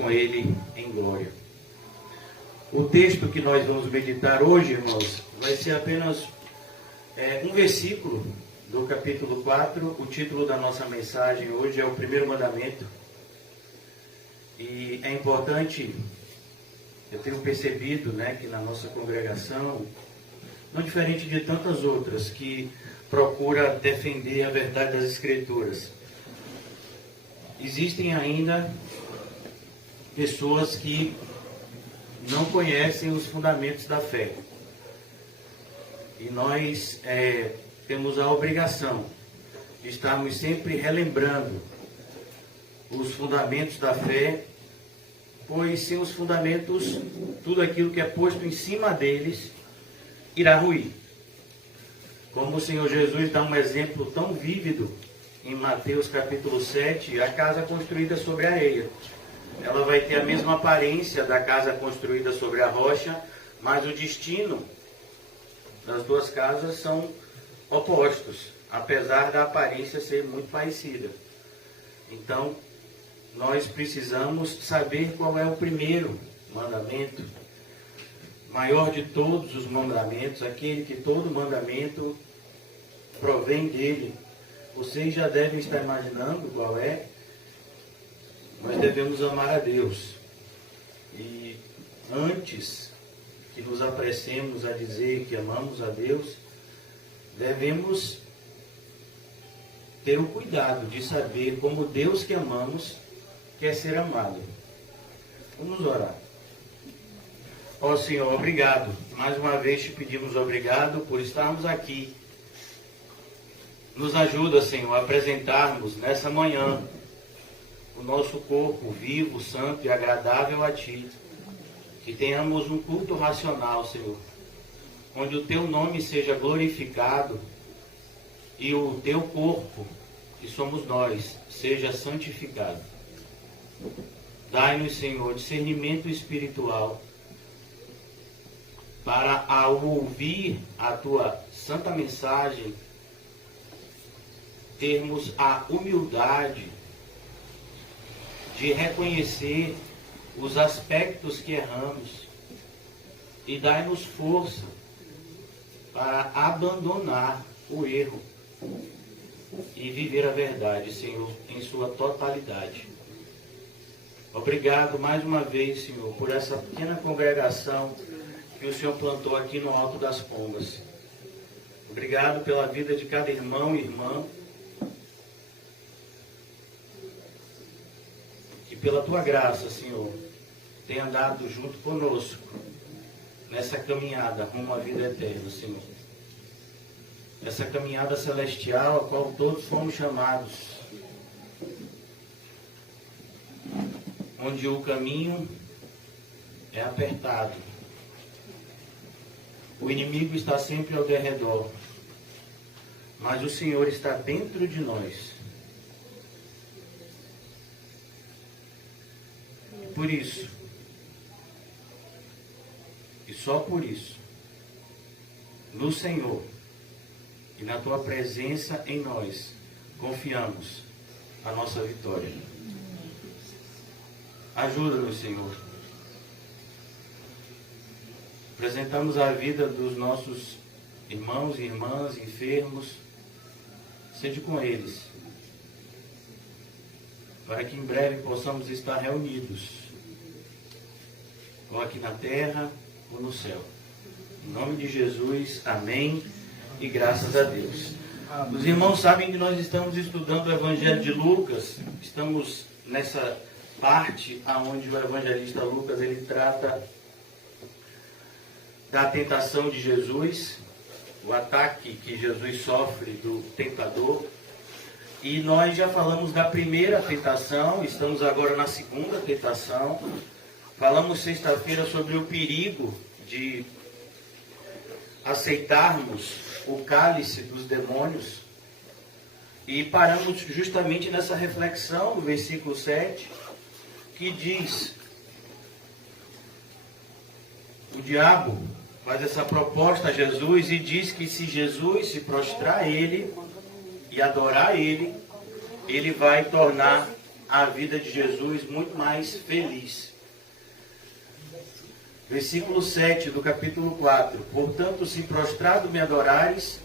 com Ele em glória. O texto que nós vamos meditar hoje, irmãos, vai ser apenas um versículo do capítulo 4. O título da nossa mensagem hoje é o primeiro mandamento. E é importante, eu tenho percebido, que na nossa congregação, não diferente de tantas outras, que procura defender a verdade das Escrituras, existem ainda pessoas que não conhecem os fundamentos da fé. E nós temos a obrigação de estarmos sempre relembrando os fundamentos da fé, pois sem os fundamentos, tudo aquilo que é posto em cima deles irá ruir. Como o Senhor Jesus dá um exemplo tão vívido em Mateus capítulo 7, a casa construída sobre a areia. Ela vai ter a mesma aparência da casa construída sobre a rocha, mas o destino das duas casas são opostos, apesar da aparência ser muito parecida. Então, nós precisamos saber qual é o primeiro mandamento, maior de todos os mandamentos, aquele que todo mandamento provém dele. Vocês já devem estar imaginando qual é. Nós devemos amar a Deus. E antes que nos apressemos a dizer que amamos a Deus, devemos ter o cuidado de saber como Deus que amamos quer ser amado. Vamos orar. Ó Senhor, obrigado. Mais uma vez te pedimos obrigado por estarmos aqui. Nos ajuda, Senhor, a apresentarmos nessa manhã o nosso corpo vivo, santo e agradável a Ti. Que tenhamos um culto racional, Senhor, onde o Teu nome seja glorificado e o Teu corpo, que somos nós, seja santificado. Dai-nos, Senhor, discernimento espiritual para, ao ouvir a Tua santa mensagem, termos a humildade de reconhecer os aspectos que erramos e dai-nos força para abandonar o erro e viver a verdade, Senhor, em sua totalidade. Obrigado mais uma vez, Senhor, por essa pequena congregação que o Senhor plantou aqui no Alto das Pombas. Obrigado pela vida de cada irmão e irmã. Que pela Tua graça, Senhor, tenha andado junto conosco nessa caminhada rumo à vida eterna, Senhor. Essa caminhada celestial a qual todos fomos chamados, onde o caminho é apertado. O inimigo está sempre ao derredor, mas o Senhor está dentro de nós. Por isso, e só por isso, no Senhor e na Tua presença em nós, confiamos a nossa vitória. Ajuda-nos, Senhor. Apresentamos a vida dos nossos irmãos e irmãs enfermos. Seja com eles, para que em breve possamos estar reunidos, ou aqui na terra ou no céu. Em nome de Jesus, amém e graças a Deus. Os irmãos sabem que nós estamos estudando o Evangelho de Lucas. Estamos nessa parte onde o evangelista Lucas ele trata da tentação de Jesus, o ataque que Jesus sofre do tentador. E nós já falamos da primeira tentação, estamos agora na segunda tentação. Falamos sexta-feira sobre o perigo de aceitarmos o cálice dos demônios. E paramos justamente nessa reflexão do versículo 7, que diz: o diabo faz essa proposta a Jesus e diz que se Jesus se prostrar a Ele e adorar Ele, Ele vai tornar a vida de Jesus muito mais feliz. Versículo 7 do capítulo 4. Portanto, se prostrado me adorares,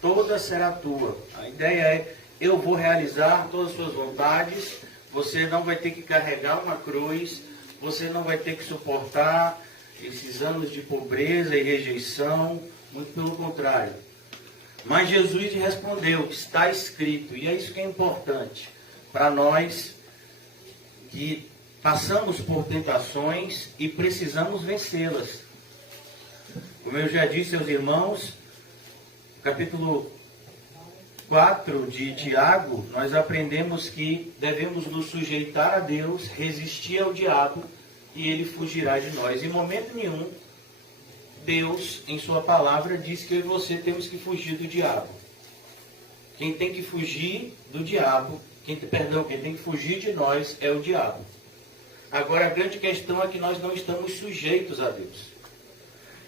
toda será tua. A ideia é, eu vou realizar todas as suas vontades, você não vai ter que carregar uma cruz, você não vai ter que suportar esses anos de pobreza e rejeição, muito pelo contrário. Mas Jesus respondeu, está escrito, e é isso que é importante para nós que passamos por tentações e precisamos vencê-las. Como eu já disse aos irmãos, capítulo 4 de Tiago, nós aprendemos que devemos nos sujeitar a Deus, resistir ao diabo e ele fugirá de nós. Em momento nenhum, Deus, em sua palavra, diz que eu e você temos que fugir do diabo. Quem tem que fugir do diabo, quem tem que fugir de nós é o diabo. Agora, a grande questão é que nós não estamos sujeitos a Deus.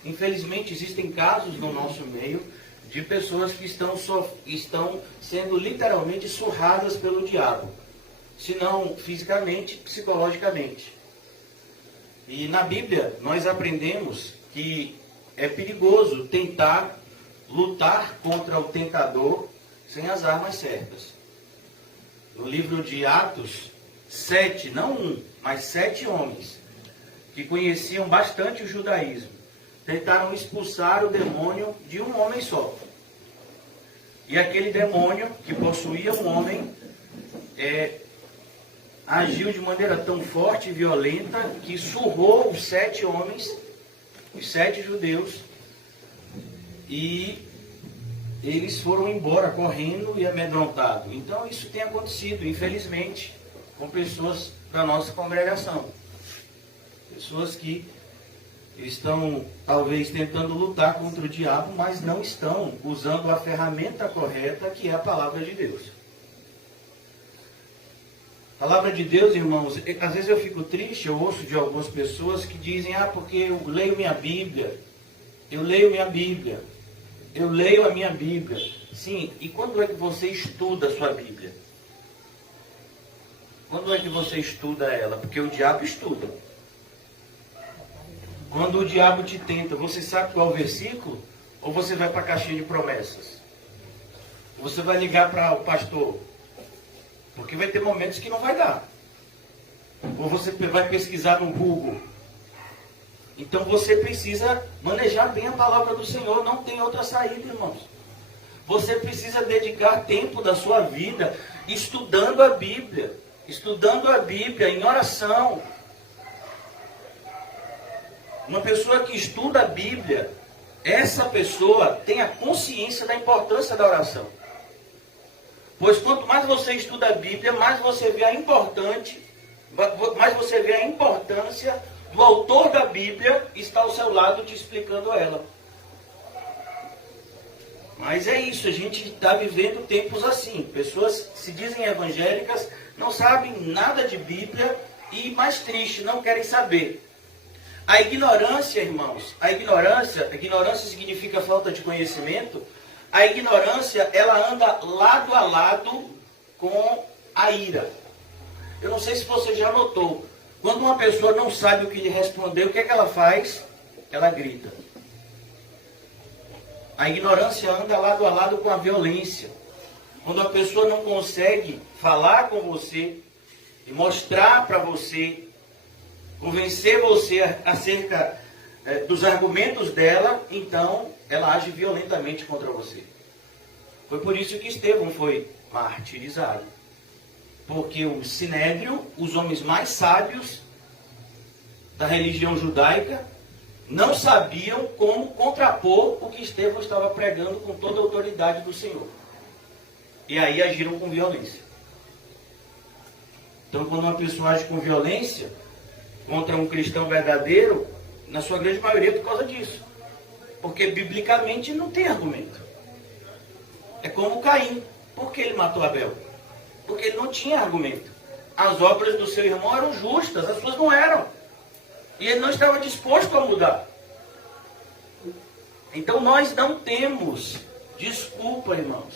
Infelizmente, existem casos no nosso meio de pessoas que estão sendo literalmente surradas pelo diabo. Se não fisicamente, psicologicamente. E na Bíblia, nós aprendemos que é perigoso tentar lutar contra o tentador sem as armas certas. No livro de Atos, 7, não um, mas 7 homens que conheciam bastante o judaísmo, tentaram expulsar o demônio de um homem só. E aquele demônio que possuía um homem agiu de maneira tão forte e violenta que surrou os 7 homens, os 7 judeus, e eles foram embora correndo e amedrontados. Então isso tem acontecido, infelizmente, com pessoas da nossa congregação. Pessoas que estão talvez tentando lutar contra o diabo, mas não estão usando a ferramenta correta, que é a palavra de Deus. A palavra de Deus, irmãos, às vezes eu fico triste, eu ouço de algumas pessoas que dizem, porque eu leio minha Bíblia, eu leio minha Bíblia, eu leio a minha Bíblia. Sim, e quando é que você estuda a sua Bíblia? Quando é que você estuda ela? Porque o diabo estuda. Quando o diabo te tenta, você sabe qual é o versículo? Ou você vai para a caixinha de promessas? Você vai ligar para o pastor? Porque vai ter momentos que não vai dar. Ou você vai pesquisar no Google. Então você precisa manejar bem a palavra do Senhor. Não tem outra saída, irmãos. Você precisa dedicar tempo da sua vida estudando a Bíblia. Estudando a Bíblia em oração. Uma pessoa que estuda a Bíblia, essa pessoa tem a consciência da importância da oração. Pois quanto mais você estuda a Bíblia, mais você vê a importância do autor da Bíblia estar ao seu lado te explicando ela. Mas é isso, a gente está vivendo tempos assim. Pessoas se dizem evangélicas, não sabem nada de Bíblia e, mais triste, não querem saber. A ignorância, irmãos, a ignorância significa falta de conhecimento. A ignorância, ela anda lado a lado com a ira. Eu não sei se você já notou. Quando uma pessoa não sabe o que lhe responder, o que é que ela faz? Ela grita. A ignorância anda lado a lado com a violência. Quando a pessoa não consegue falar com você e mostrar para você, convencer você acerca dos argumentos dela, então ela age violentamente contra você. Foi por isso que Estevão foi martirizado. Porque o Sinédrio, os homens mais sábios da religião judaica, não sabiam como contrapor o que Estevão estava pregando com toda a autoridade do Senhor. E aí agiram com violência. Então, quando uma pessoa age com violência contra um cristão verdadeiro, na sua grande maioria é por causa disso. Porque biblicamente não tem argumento. É como Caim. Por que ele matou Abel? Porque ele não tinha argumento. As obras do seu irmão eram justas, as suas não eram. E ele não estava disposto a mudar. Então nós não temos desculpa, irmãos.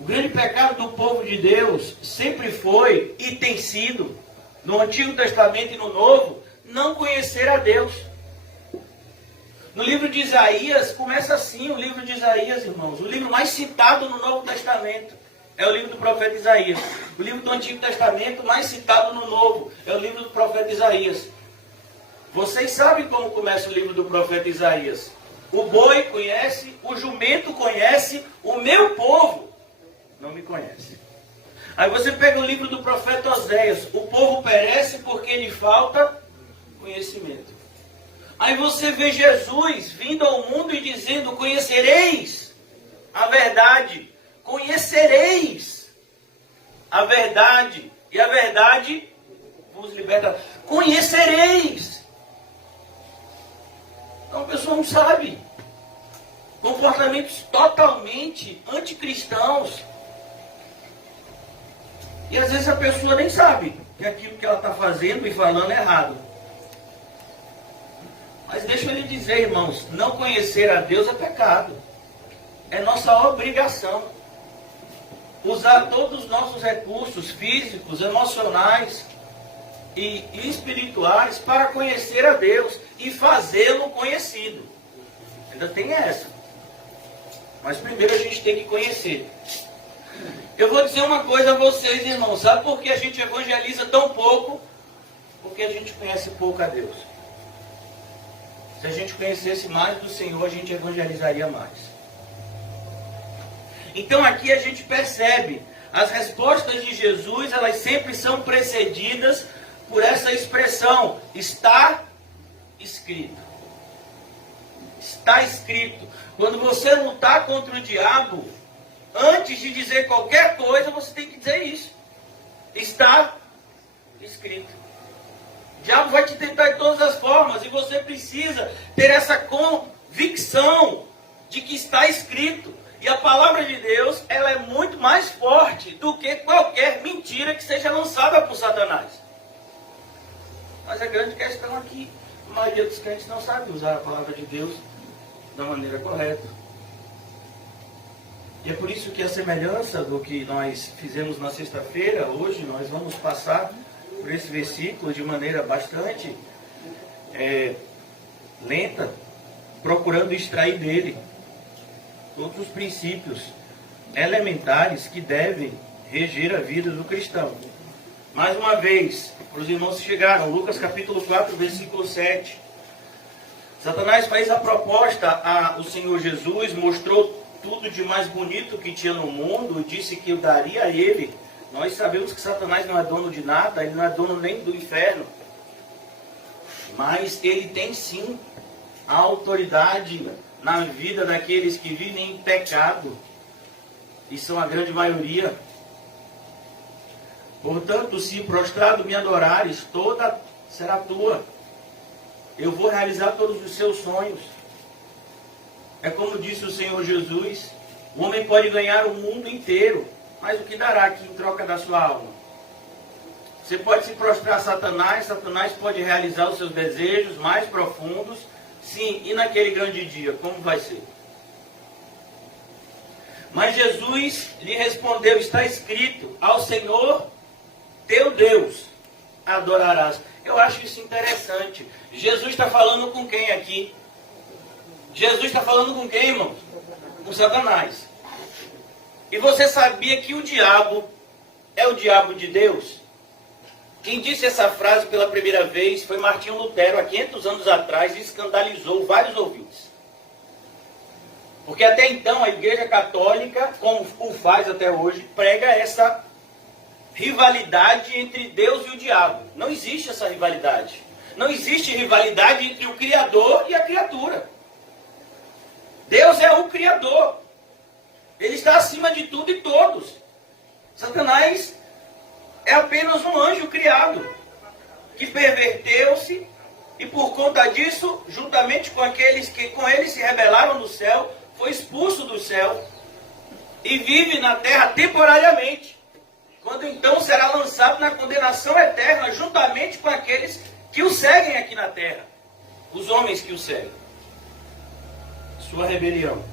O grande pecado do povo de Deus sempre foi e tem sido, no Antigo Testamento e no Novo, não conhecer a Deus. No livro de Isaías, começa assim o livro de Isaías, irmãos. O livro mais citado no Novo Testamento é o livro do profeta Isaías. O livro do Antigo Testamento mais citado no Novo é o livro do profeta Isaías. Vocês sabem como começa o livro do profeta Isaías. O boi conhece, o jumento conhece, o meu povo não me conhece. Aí você pega o livro do profeta Oséias. O povo perece porque lhe falta conhecimento. Aí você vê Jesus vindo ao mundo e dizendo: conhecereis a verdade. Conhecereis a verdade. E a verdade vos liberta. Conhecereis. Então a pessoa não sabe. Comportamentos totalmente anticristãos. E às vezes a pessoa nem sabe que aquilo que ela está fazendo e falando é errado. Mas deixa eu lhe dizer, irmãos, não conhecer a Deus é pecado. É nossa obrigação. Usar todos os nossos recursos físicos, emocionais e espirituais para conhecer a Deus e fazê-lo conhecido. Ainda tem essa. Mas primeiro a gente tem que conhecer. Eu vou dizer uma coisa a vocês, irmãos. Sabe por que a gente evangeliza tão pouco? Porque a gente conhece pouco a Deus. Se a gente conhecesse mais do Senhor, a gente evangelizaria mais. Então aqui a gente percebe, as respostas de Jesus, elas sempre são precedidas por essa expressão: está escrito. Está escrito. Quando você lutar contra o diabo, antes de dizer qualquer coisa, você tem que dizer isso. Está escrito. O diabo vai te tentar de todas as formas, e você precisa ter essa convicção de que está escrito. E a palavra de Deus, ela é muito mais forte do que qualquer mentira que seja lançada por Satanás. Mas a grande questão aqui, a maioria dos crentes não sabe usar a palavra de Deus da maneira correta. E é por isso que a semelhança do que nós fizemos na sexta-feira, hoje nós vamos passar por esse versículo de maneira bastante lenta, procurando extrair dele todos os princípios elementares que devem reger a vida do cristão. Mais uma vez, os irmãos que chegaram, Lucas capítulo 4, versículo 7. Satanás fez a proposta ao Senhor Jesus, mostrou tudo de mais bonito que tinha no mundo, disse que o daria a ele. Nós sabemos que Satanás não é dono de nada, ele não é dono nem do inferno. Mas ele tem sim a autoridade na vida daqueles que vivem em pecado. E são a grande maioria. Portanto, se prostrado me adorares, toda será tua. Eu vou realizar todos os seus sonhos. É como disse o Senhor Jesus: o homem pode ganhar o mundo inteiro, mas o que dará aqui em troca da sua alma? Você pode se prostrar a Satanás, Satanás pode realizar os seus desejos mais profundos. Sim, e naquele grande dia, como vai ser? Mas Jesus lhe respondeu: está escrito, ao Senhor teu Deus adorarás. Eu acho isso interessante. Jesus está falando com quem aqui? Jesus está falando com quem, irmãos? Com Satanás. E você sabia que o diabo é o diabo de Deus? Quem disse essa frase pela primeira vez foi Martinho Lutero, há 500 anos atrás, e escandalizou vários ouvintes. Porque até então a Igreja Católica, como o faz até hoje, prega essa rivalidade entre Deus e o diabo. Não existe essa rivalidade. Não existe rivalidade entre o Criador e a criatura. Deus é o Criador. Ele está acima de tudo e todos. Satanás é apenas um anjo criado, que perverteu-se e por conta disso, juntamente com aqueles que com ele se rebelaram no céu, foi expulso do céu e vive na terra temporariamente. Quando então será lançado na condenação eterna, juntamente com aqueles que o seguem aqui na terra, os homens que o seguem. Sua rebelião.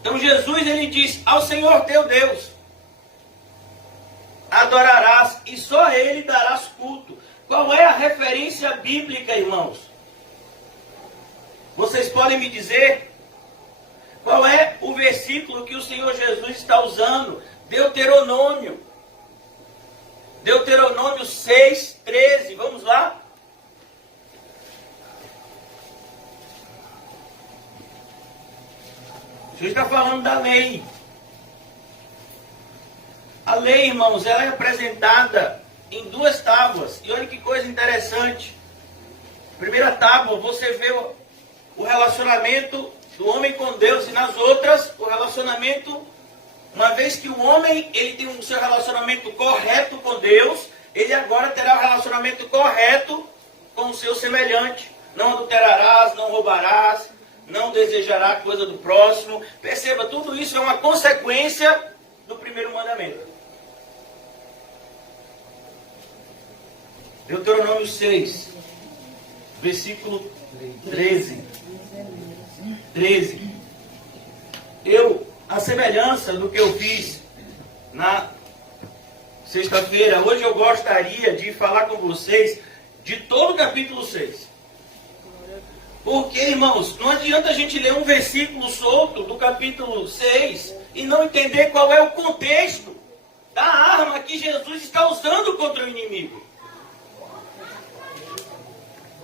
Então Jesus, ele diz, ao Senhor teu Deus adorarás e só a Ele darás culto. Qual é a referência bíblica, irmãos? Vocês podem me dizer qual é o versículo que o Senhor Jesus está usando? Deuteronômio. Deuteronômio 6:13. Vamos lá? Jesus está falando da lei. A lei, irmãos, ela é apresentada em 2 tábuas. E olha que coisa interessante. Primeira tábua, você vê o relacionamento do homem com Deus, e nas outras, o relacionamento, uma vez que o homem ele tem o seu relacionamento correto com Deus, ele agora terá o relacionamento correto com o seu semelhante. Não adulterarás, não roubarás, não desejará coisa do próximo. Perceba, tudo isso é uma consequência do primeiro mandamento. Deuteronômio 6, versículo 13. A semelhança do que eu fiz na sexta-feira, hoje eu gostaria de falar com vocês de todo o capítulo 6. Porque, irmãos, não adianta a gente ler um versículo solto do capítulo 6 e não entender qual é o contexto da arma que Jesus está usando contra o inimigo.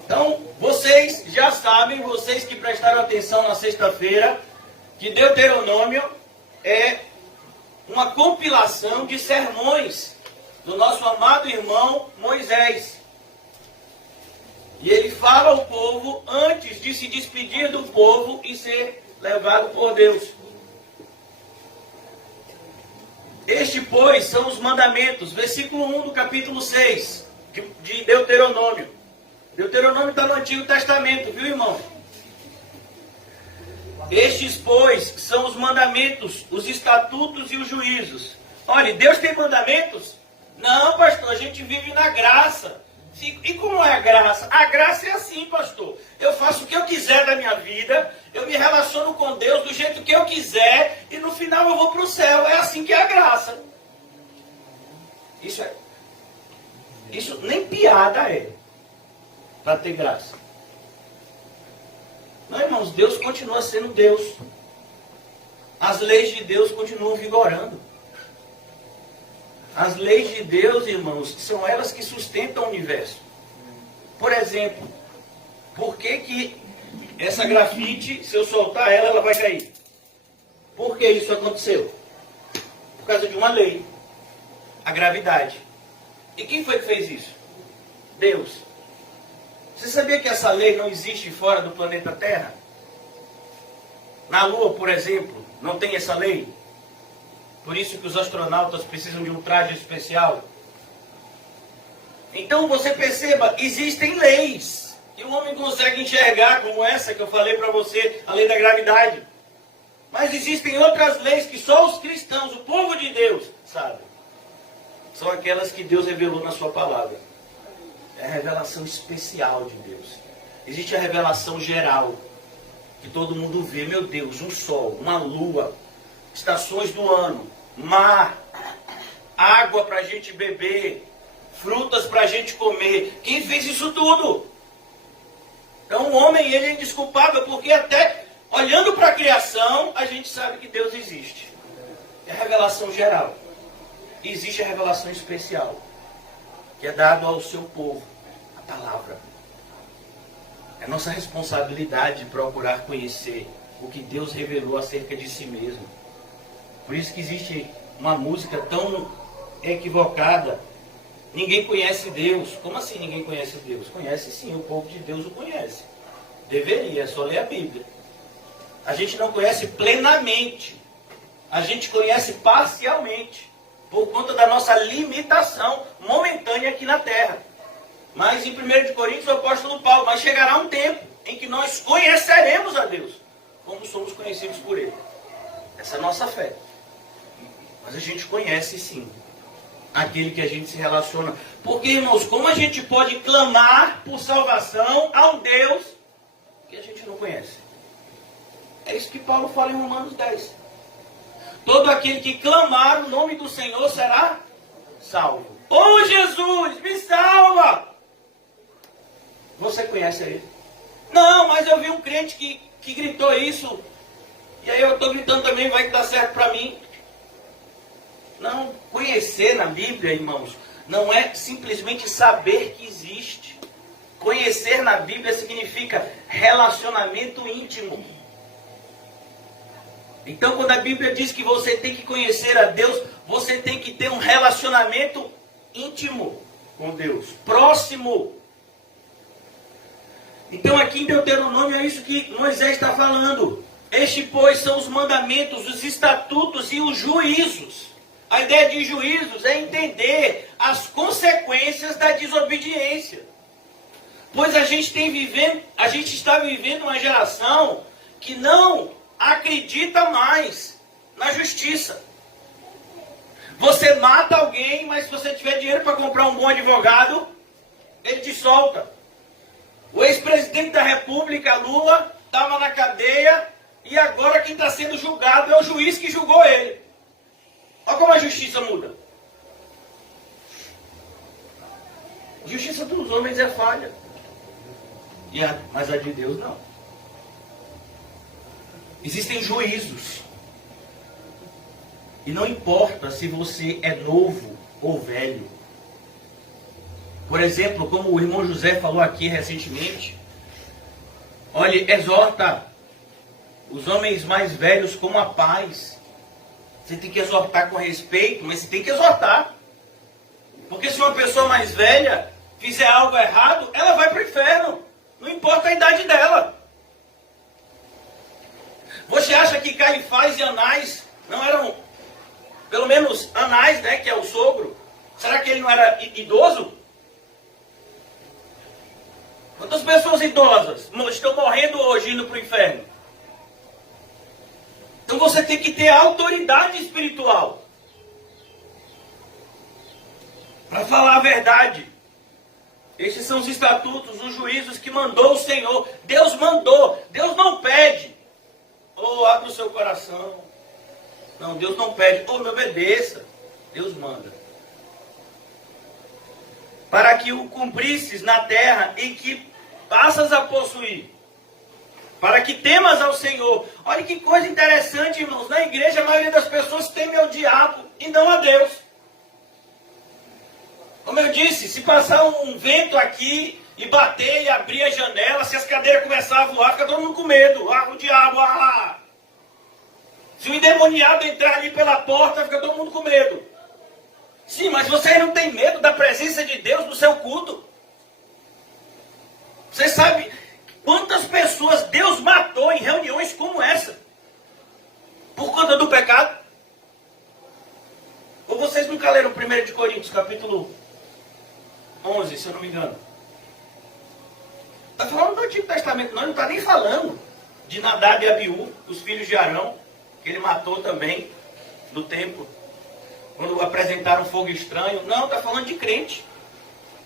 Então, vocês já sabem, vocês que prestaram atenção na sexta-feira, que Deuteronômio é uma compilação de sermões do nosso amado irmão Moisés. E ele fala ao povo antes de se despedir do povo e ser levado por Deus. Este, pois, são os mandamentos. Versículo 1 do capítulo 6 de Deuteronômio. Deuteronômio está no Antigo Testamento, viu, irmão? Estes, pois, são os mandamentos, os estatutos e os juízos. Olha, Deus tem mandamentos? Não, pastor, a gente vive na graça. E como é a graça? A graça é assim, pastor. Eu faço o que eu quiser da minha vida, eu me relaciono com Deus do jeito que eu quiser, e no final eu vou para o céu. É assim que é a graça. Isso nem piada é, para ter graça. Não, irmãos, Deus continua sendo Deus. As leis de Deus continuam vigorando. As leis de Deus, irmãos, são elas que sustentam o universo. Por exemplo, por que essa grafite, se eu soltar ela, ela vai cair? Por que isso aconteceu? Por causa de uma lei. A gravidade. E quem foi que fez isso? Deus. Você sabia que essa lei não existe fora do planeta Terra? Na Lua, por exemplo, não tem essa lei? Por isso que os astronautas precisam de um traje especial. Então você perceba, existem leis que o homem consegue enxergar, como essa que eu falei para você, a lei da gravidade. Mas existem outras leis que só os cristãos, o povo de Deus, sabem. São aquelas que Deus revelou na sua palavra. É a revelação especial de Deus. Existe a revelação geral, que todo mundo vê. Meu Deus, um sol, uma lua, estações do ano, mar, água para a gente beber, frutas para a gente comer. Quem fez isso tudo? Então o homem, ele é indesculpável, porque até olhando para a criação, a gente sabe que Deus existe. É a revelação geral. E existe a revelação especial, que é dado ao seu povo, a palavra. É nossa responsabilidade procurar conhecer o que Deus revelou acerca de si mesmo. Por isso que existe uma música tão equivocada. Ninguém conhece Deus. Como assim ninguém conhece Deus? Conhece sim, o povo de Deus o conhece. Deveria, é só ler a Bíblia. A gente não conhece plenamente. A gente conhece parcialmente. Por conta da nossa limitação momentânea aqui na Terra. Mas em 1 de Coríntios, o apóstolo Paulo, mas chegará um tempo em que nós conheceremos a Deus, como somos conhecidos por Ele. Essa é a nossa fé. Mas a gente conhece sim aquele que a gente se relaciona. Porque, irmãos, como a gente pode clamar por salvação a um Deus que a gente não conhece? É isso que Paulo fala em Romanos 10. Todo aquele que clamar o nome do Senhor será salvo. Ô Jesus, me salva! Você conhece ele? Não, mas eu vi um crente que gritou isso. E aí eu estou gritando também, vai dar certo para mim. Não, conhecer na Bíblia, irmãos, não é simplesmente saber que existe. Conhecer na Bíblia significa relacionamento íntimo. Então, quando a Bíblia diz que você tem que conhecer a Deus, você tem que ter um relacionamento íntimo com Deus, próximo. Então, aqui em Deuteronômio é isso que Moisés está falando. Estes, pois, são os mandamentos, os estatutos e os juízos. A ideia de juízos é entender as consequências da desobediência. Pois a gente está vivendo uma geração que não acredita mais na justiça. Você mata alguém, mas se você tiver dinheiro para comprar um bom advogado, ele te solta. O ex-presidente da República, Lula, estava na cadeia e agora quem está sendo julgado é o juiz que julgou ele. Olha como a justiça muda. A justiça dos homens é falha. Mas a de Deus não. Existem juízos. E não importa se você é novo ou velho. Por exemplo, como o irmão José falou aqui recentemente. Olhe, exorta os homens mais velhos com a paz. Você tem que exortar com respeito, mas você tem que exortar. Porque se uma pessoa mais velha fizer algo errado, ela vai para o inferno. Não importa a idade dela. Você acha que Caifás e Anás não eram, pelo menos Anás, né, que é o sogro, será que ele não era idoso? Quantas pessoas idosas estão morrendo hoje indo para o inferno? Então você tem que ter autoridade espiritual para falar a verdade. Estes são os estatutos, os juízos que mandou o Senhor. Deus mandou, Deus não pede. Oh, abre o seu coração. Não, Deus não pede. Oh, me obedeça. Deus manda. Para que o cumprisses na terra e que passas a possuir. Para que temas ao Senhor. Olha que coisa interessante, irmãos. Na igreja, a maioria das pessoas teme ao diabo e não a Deus. Como eu disse, se passar um vento aqui e bater e abrir a janela, se as cadeiras começarem a voar, fica todo mundo com medo. Ah, o diabo, ah! Se o endemoniado entrar ali pela porta, fica todo mundo com medo. Sim, mas você não tem medo da presença de Deus no seu culto? Você sabe quantas pessoas Deus matou em reuniões como essa? Por conta do pecado? Ou vocês nunca leram 1 de Coríntios, capítulo 11, se eu não me engano? Está falando do Antigo Testamento, não está nem falando de Nadab e Abiú, os filhos de Arão, que ele matou também no templo, quando apresentaram fogo estranho. Não, está falando de crente.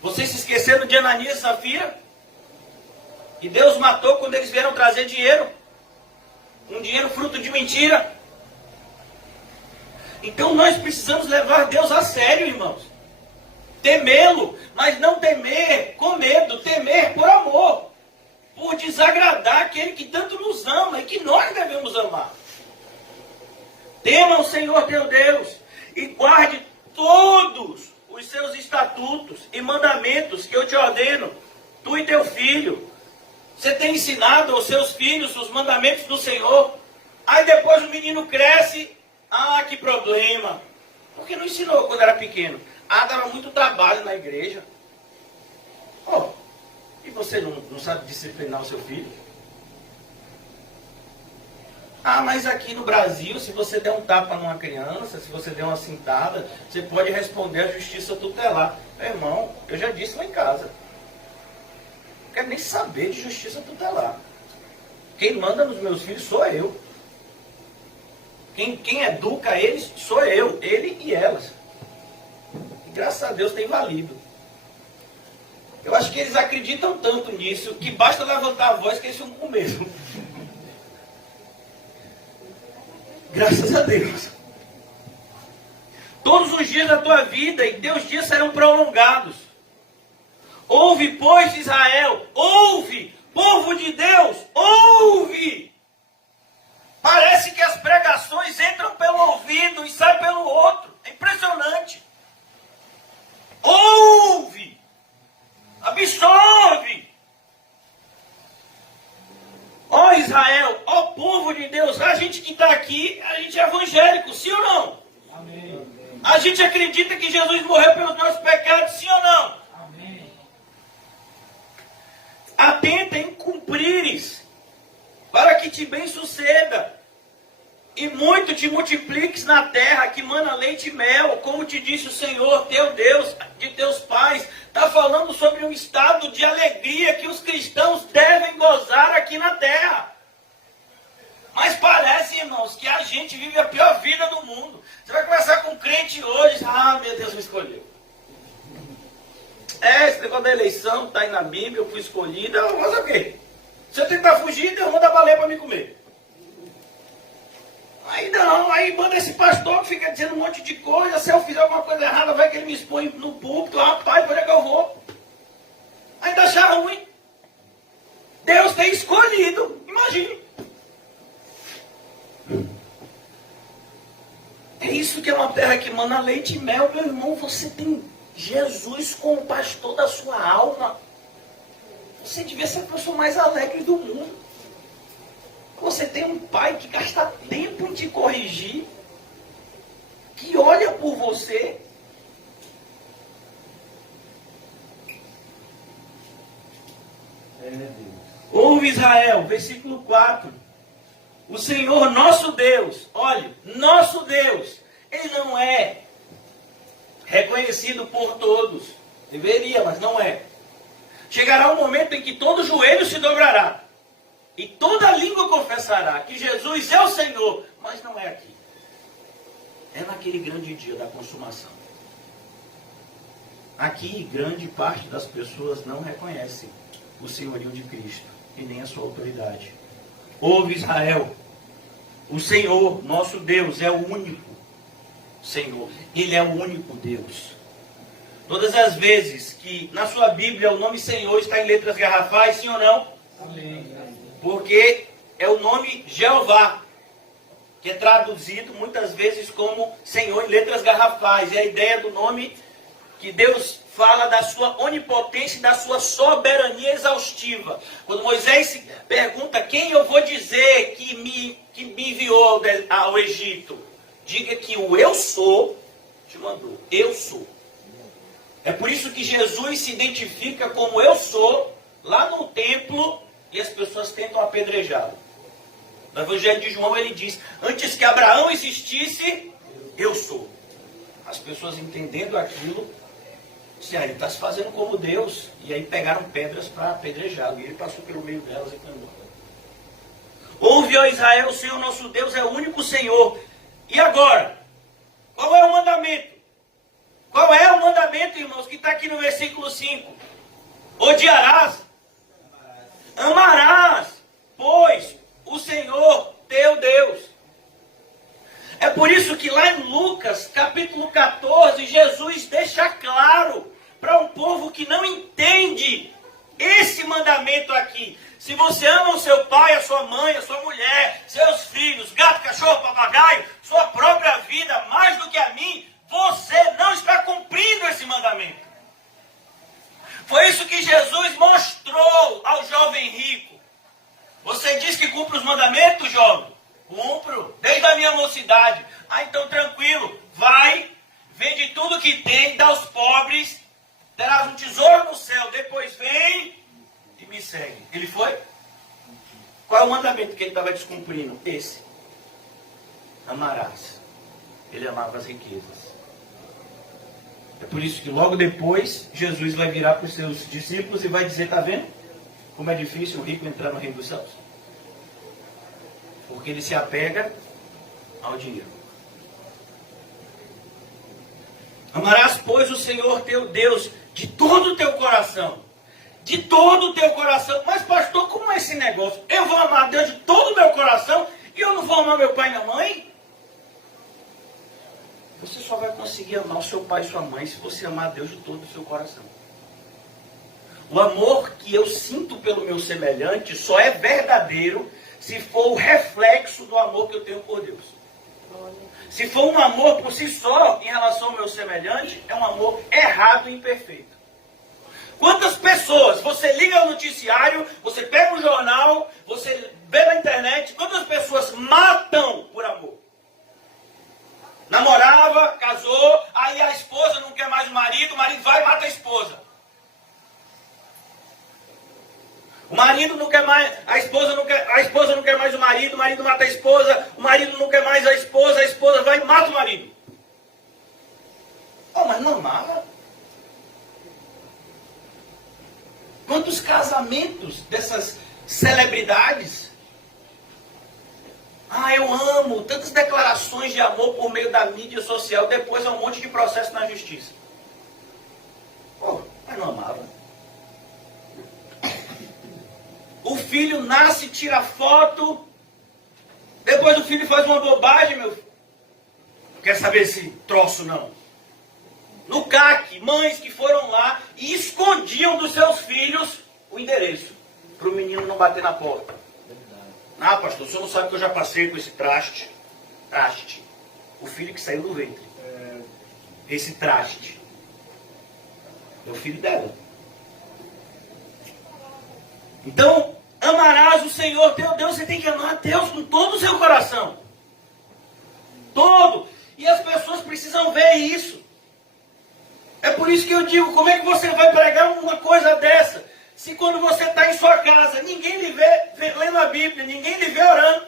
Vocês se esqueceram de Ananias e Safira? E Deus matou quando eles vieram trazer dinheiro. Um dinheiro fruto de mentira. Então nós precisamos levar Deus a sério, irmãos. Temê-lo, mas não temer com medo, temer por amor. Por desagradar aquele que tanto nos ama e que nós devemos amar. Tema o Senhor teu Deus e guarde todos os seus estatutos e mandamentos que eu te ordeno, tu e teu filho. Você tem ensinado aos seus filhos os mandamentos do Senhor. Aí depois o menino cresce. Ah, que problema. Por que não ensinou quando era pequeno? Ah, dava muito trabalho na igreja. Oh, e você não sabe disciplinar o seu filho? Ah, mas aqui no Brasil, se você der um tapa numa criança, se você der uma cintada, você pode responder à justiça tutelar. Meu irmão, eu já disse lá em casa. Não quero nem saber de justiça tutelar. Quem manda nos meus filhos sou eu. Quem educa eles sou eu, ele e elas. E graças a Deus tem valido. Eu acho que eles acreditam tanto nisso que basta levantar a voz que eles ficam com medo. Graças a Deus. todos os dias da tua vida, e teus dias serão prolongados. Ouve, pois, Israel, ouve, povo de Deus, ouve. Parece que as pregações entram pelo ouvido e saem pelo outro. É impressionante. Ouve, absorve. Ó Israel, ó povo de Deus, a gente que está aqui, a gente é evangélico, sim ou não? Amém. A gente acredita que Jesus morreu pelos nossos pecados, sim ou não? Amém. Atenta em cumprires, para que te bem suceda, e muito te multipliques na terra, que mana leite e mel, como te disse o Senhor, teu Deus, de teus pais. Está falando sobre um estado de alegria que os cristãos devem gozar aqui na terra. Mas parece, irmãos, que a gente vive a pior vida do mundo. Você vai conversar com um crente hoje, meu Deus me escolheu. Esse negócio da eleição está aí na Bíblia, eu fui escolhida, eu vou fazer o quê? Se eu tentar fugir, Deus manda baleia para me comer. Aí não, aí manda esse pastor que fica dizendo um monte de coisa, se eu fizer alguma coisa errada, vai que ele me expõe no púlpito, rapaz, por onde é que eu vou? Ainda achar ruim. Deus tem escolhido, imagine. É isso que é uma terra que mana leite e mel, meu irmão. Você tem Jesus como pastor da sua alma. Você devia ser a pessoa mais alegre do mundo. Você tem um pai que gasta tempo em te corrigir, que olha por você. Ouve Israel, versículo 4. O Senhor nosso Deus, olha, nosso Deus, Ele não é reconhecido por todos. Deveria, mas não é. Chegará um momento em que todo joelho se dobrará. E toda língua confessará que Jesus é o Senhor, mas não é aqui. É naquele grande dia da consumação. Aqui, grande parte das pessoas não reconhecem o senhorio de Cristo e nem a sua autoridade. Ouve Israel, o Senhor, nosso Deus, é o único Senhor. Ele é o único Deus. Todas as vezes que na sua Bíblia o nome Senhor está em letras garrafais, sim ou não? Amém. Porque é o nome Jeová, que é traduzido muitas vezes como Senhor em letras garrafais. É a ideia do nome que Deus fala da sua onipotência e da sua soberania exaustiva. Quando Moisés se pergunta quem eu vou dizer que me enviou ao Egito, diga que o eu sou te mandou. Eu sou. É por isso que Jesus se identifica como eu sou lá no templo. E as pessoas tentam apedrejá-lo. No Evangelho de João ele diz, antes que Abraão existisse, eu sou. As pessoas entendendo aquilo, disseram, ele está se fazendo como Deus. E aí pegaram pedras para apedrejá-lo. E ele passou pelo meio delas e foi embora. Ouve, ó Israel, o Senhor nosso Deus é o único Senhor. E agora? Qual é o mandamento? Qual é o mandamento, irmãos, que está aqui no versículo 5? Odiarás. Amarás, pois, o Senhor teu Deus. É por isso que lá em Lucas, capítulo 14, Jesus deixa claro para um povo que não entende esse mandamento aqui. Se você ama o seu pai, a sua mãe, a sua mulher, seus filhos, gato, cachorro, papagaio, sua própria vida, mais do que a mim, você não está cumprindo esse mandamento. Foi isso que Jesus mostrou ao jovem rico. Você diz que cumpre os mandamentos, jovem? Cumpro, desde a minha mocidade. Ah, então tranquilo, vai, vende tudo que tem, dá aos pobres, terás um tesouro no céu, depois vem e me segue. Ele foi? Qual é o mandamento que ele estava descumprindo? Esse. Amarás. Ele amava as riquezas. É por isso que logo depois, Jesus vai virar para os seus discípulos e vai dizer, está vendo? Como é difícil o rico entrar no reino dos céus. Porque ele se apega ao dinheiro. Amarás, pois, o Senhor teu Deus de todo o teu coração. De todo o teu coração. Mas, pastor, como é esse negócio? Eu vou amar Deus de todo o meu coração e eu não vou amar meu pai e minha mãe? Você só vai conseguir amar o seu pai e sua mãe se você amar a Deus de todo o seu coração. O amor que eu sinto pelo meu semelhante só é verdadeiro se for o reflexo do amor que eu tenho por Deus. Se for um amor por si só, em relação ao meu semelhante, é um amor errado e imperfeito. Quantas pessoas, você liga o noticiário, você pega um jornal, você vê na internet, quantas pessoas matam por amor? Namorava, casou, aí a esposa não quer mais o marido vai e mata a esposa. O marido não quer mais, a esposa não quer mais o marido mata a esposa, o marido não quer mais a esposa vai e mata o marido. Oh, mas não amava? Quantos casamentos dessas celebridades? Ah, eu amo, tantas declarações de amor por meio da mídia social, depois é um monte de processo na justiça. Oh, mas não amava. O filho nasce, tira foto, depois o filho faz uma bobagem, meu filho. Não quer saber esse troço, não. No CAC, mães que foram lá e escondiam dos seus filhos o endereço, para o menino não bater na porta. Ah, pastor, o senhor não sabe que eu já passei com esse traste. Traste. O filho que saiu do ventre. Esse traste. É o filho dela. Então, amarás o Senhor teu Deus, você tem que amar a Deus com todo o seu coração. Todo. E as pessoas precisam ver isso. É por isso que eu digo, como é que você vai pregar uma coisa dessa? Se quando você está em sua casa, ninguém lhe vê lendo a Bíblia, ninguém lhe vê orando.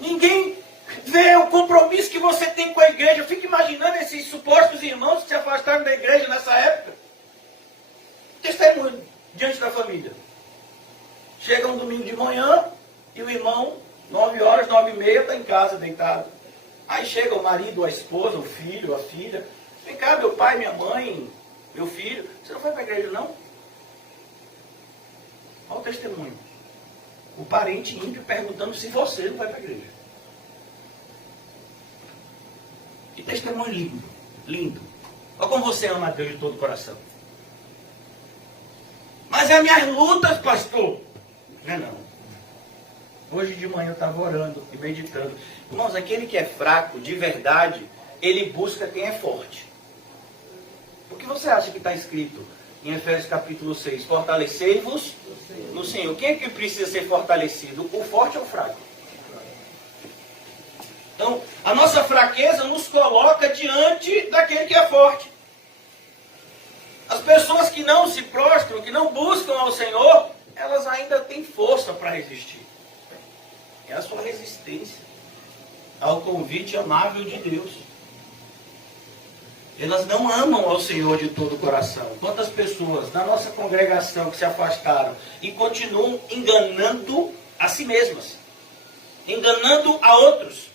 Ninguém vê o compromisso que você tem com a igreja. Eu fico imaginando esses supostos irmãos que se afastaram da igreja nessa época. Testemunho diante da família. Chega um domingo de manhã e o irmão, 9 horas, 9h30, está em casa deitado. Aí chega o marido, a esposa, o filho, a filha. Vem cá, meu pai, minha mãe, meu filho. Você não foi para a igreja, não? Olha o testemunho. O parente ímpio perguntando se você não vai para a igreja. Que testemunho lindo. Lindo. Olha como você ama a Deus de todo o coração. Mas é as minhas lutas, pastor. Não é não. Hoje de manhã eu estava orando e meditando. Irmãos, aquele que é fraco, de verdade, ele busca quem é forte. O que você acha que está escrito em Efésios capítulo 6? Fortalecei-vos no Senhor. Quem é que precisa ser fortalecido? O forte ou o fraco? Então, a nossa fraqueza nos coloca diante daquele que é forte. As pessoas que não se prostram, que não buscam ao Senhor, elas ainda têm força para resistir. É a sua resistência ao convite amável de Deus. Elas não amam ao Senhor de todo o coração. Quantas pessoas na nossa congregação que se afastaram e continuam enganando a si mesmas, enganando a outros,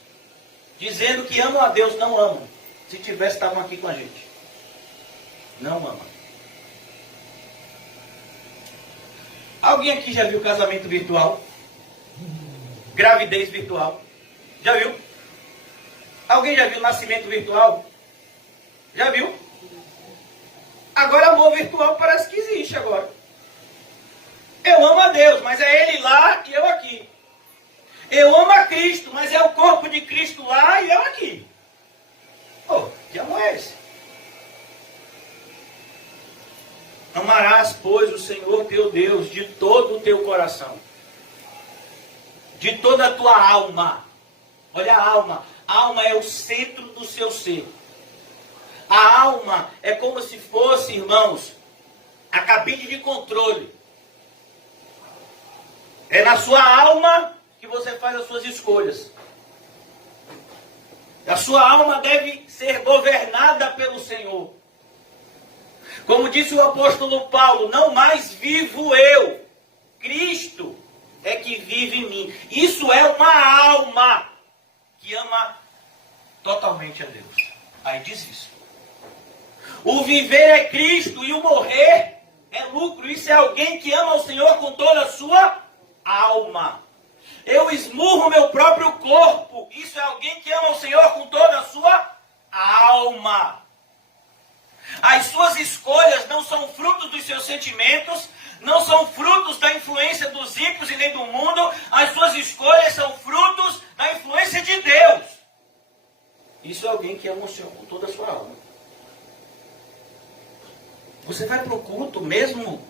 dizendo que amam a Deus, não amam. Se tivesse, estavam aqui com a gente. Não amam. Alguém aqui já viu casamento virtual? Gravidez virtual? Já viu? Alguém já viu nascimento virtual? Já viu? Agora amor virtual parece que existe agora. Eu amo a Deus, mas é Ele lá e eu aqui. Eu amo a Cristo, mas é o corpo de Cristo lá e eu aqui. Oh, que amor é esse? Amarás, pois, o Senhor teu Deus de todo o teu coração, de toda a tua alma. Olha a alma. A alma é o centro do seu ser. A alma é como se fosse, irmãos, a cabine de controle. É na sua alma que você faz as suas escolhas. A sua alma deve ser governada pelo Senhor. Como disse o apóstolo Paulo, não mais vivo eu, Cristo é que vive em mim. Isso é uma alma que ama totalmente a Deus. Aí diz isso. O viver é Cristo e o morrer é lucro. Isso é alguém que ama o Senhor com toda a sua alma. Eu esmurro meu próprio corpo. Isso é alguém que ama o Senhor com toda a sua alma. As suas escolhas não são frutos dos seus sentimentos, não são frutos da influência dos ímpios e nem do mundo. As suas escolhas são frutos da influência de Deus. Isso é alguém que ama o Senhor com toda a sua alma. Você vai para o culto mesmo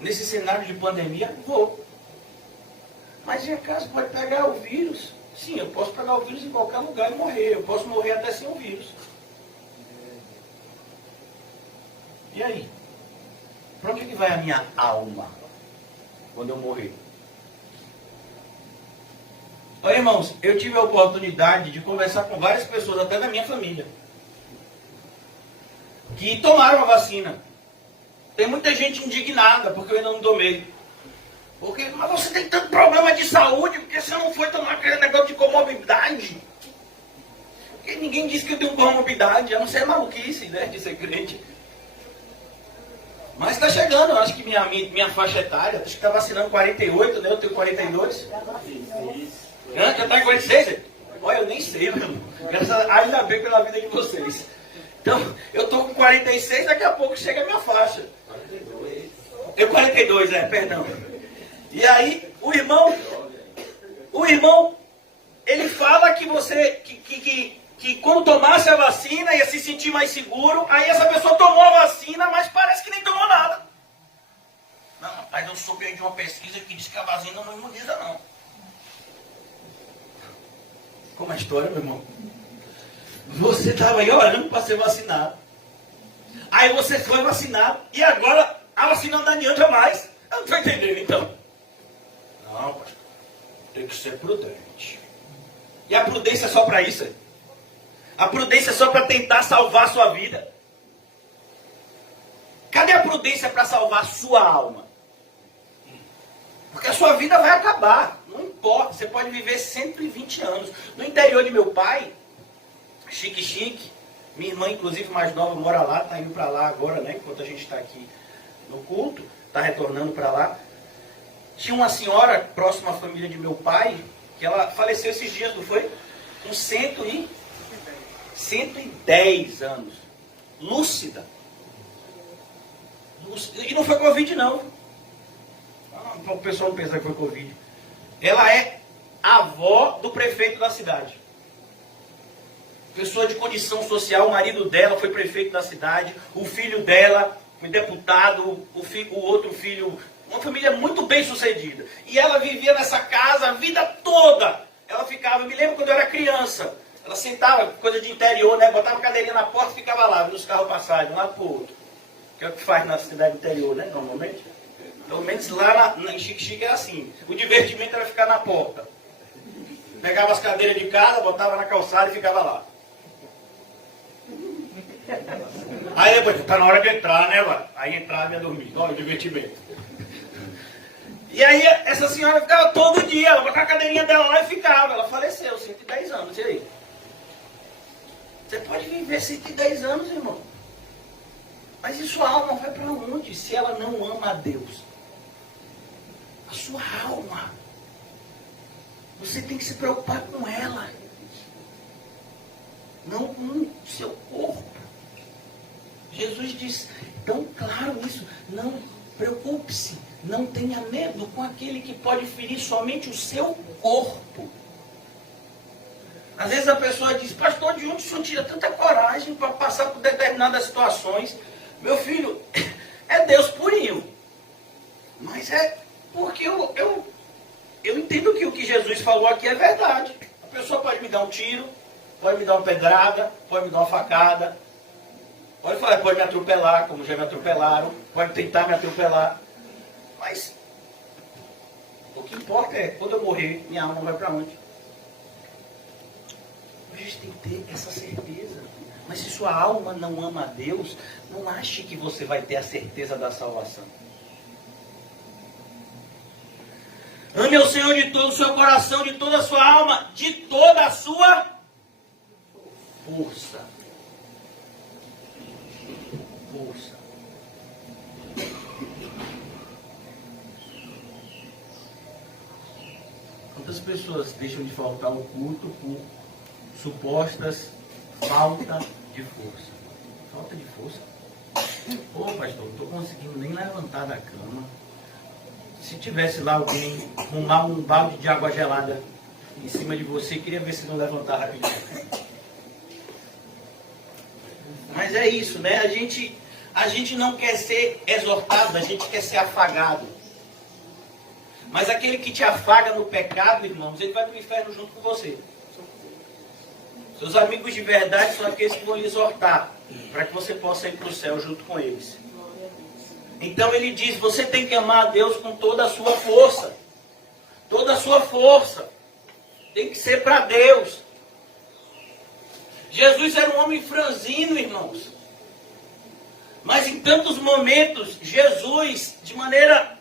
nesse cenário de pandemia? Vou. Mas em acaso pode pegar o vírus? Sim, eu posso pegar o vírus em qualquer lugar e morrer. Eu posso morrer até sem o vírus. E aí? Para onde que vai a minha alma quando eu morrer? Olha, irmãos, eu tive a oportunidade de conversar com várias pessoas, até da minha família, que tomaram a vacina. Tem muita gente indignada porque eu ainda não tomei. Porque, mas você tem tanto problema de saúde, porque você não foi tomar aquele negócio de comorbidade? Porque ninguém disse que eu tenho comorbidade, a não ser maluquice, né, de ser crente. Mas está chegando, eu acho que minha faixa etária, acho que está vacinando 48, né? Eu tenho 42. Já está em 46? Olha, eu nem sei, meu irmão. Ainda bem pela vida de vocês. Então, eu estou com 46, daqui a pouco chega a minha faixa. Eu 42, perdão. E aí, o irmão, ele fala que você, que quando tomasse a vacina ia se sentir mais seguro. Aí essa pessoa tomou a vacina, mas parece que nem tomou nada. Não, rapaz, eu soube aí de uma pesquisa que diz que a vacina não imuniza, não. Como a história, meu irmão? Você estava aí orando para ser vacinado. Aí você foi vacinado e agora a vacina não adianta mais. Eu não estou entendendo, então. Não, pastor. Tem que ser prudente. E a prudência é só para isso? A prudência é só para tentar salvar a sua vida. Cadê a prudência para salvar a sua alma? Porque a sua vida vai acabar. Não importa, você pode viver 120 anos. No interior de meu pai, chique, minha irmã, inclusive mais nova, mora lá, está indo para lá agora, né? Enquanto a gente está aqui no culto, está retornando para lá. Tinha uma senhora próxima à família de meu pai, que ela faleceu esses dias, não foi? Com 110 anos. Lúcida. E não foi Covid, não. O pessoal não pensa que foi Covid. Ela é avó do prefeito da cidade. Pessoa de condição social, o marido dela foi prefeito da cidade, o filho dela foi deputado, o outro filho, uma família muito bem sucedida. E ela vivia nessa casa a vida toda. Ela ficava, eu me lembro quando eu era criança, ela sentava, coisa de interior, né? Botava a cadeirinha na porta e ficava lá, vendo os carros passarem de um lado para o outro. Que é o que faz na cidade interior, né? Normalmente. Pelo menos lá em Xique-Xique é assim. O divertimento era ficar na porta. Pegava as cadeiras de casa, botava na calçada e ficava lá. Aí depois, tá na hora de entrar, né, mano? Aí entrava e ia dormir. Olha o divertimento. E aí essa senhora ficava todo dia, ela botava a cadeirinha dela lá e ficava. Ela faleceu, 110 anos, e aí? Você pode viver 110 anos, irmão. Mas e sua alma vai para onde se ela não ama a Deus? A sua alma. Você tem que se preocupar com ela. Não com o seu corpo. Jesus diz tão claro isso. Não preocupe-se. Não tenha medo com aquele que pode ferir somente o seu corpo. Às vezes a pessoa diz, pastor, de onde o senhor tira tanta coragem para passar por determinadas situações? Meu filho, é Deus purinho. Mas é porque eu entendo que o que Jesus falou aqui é verdade. A pessoa pode me dar um tiro, pode me dar uma pedrada, pode me dar uma facada, pode me atropelar, como já me atropelaram, pode tentar me atropelar. Mas o que importa é, quando eu morrer, minha alma vai para onde? A gente tem que ter essa certeza. Mas se sua alma não ama a Deus, não ache que você vai ter a certeza da salvação. Ame ao Senhor de todo o seu coração, de toda a sua alma, de toda a sua força. Força. Quantas pessoas deixam de faltar ao culto por supostas falta de força. Falta de força. Pô, pastor, não estou conseguindo nem levantar da cama. Se tivesse lá alguém arrumar um balde de água gelada em cima de você, queria ver se não levantava rapidinho. Mas é isso, né? A gente não quer ser exortado, a gente quer ser afagado. Mas aquele que te afaga no pecado, irmãos, ele vai para o inferno junto com você. Seus amigos de verdade são aqueles que vão lhe exortar, para que você possa ir para o céu junto com eles. Então ele diz, você tem que amar a Deus com toda a sua força. Toda a sua força. Tem que ser para Deus. Jesus era um homem franzino, irmãos. Mas em tantos momentos, Jesus, de maneira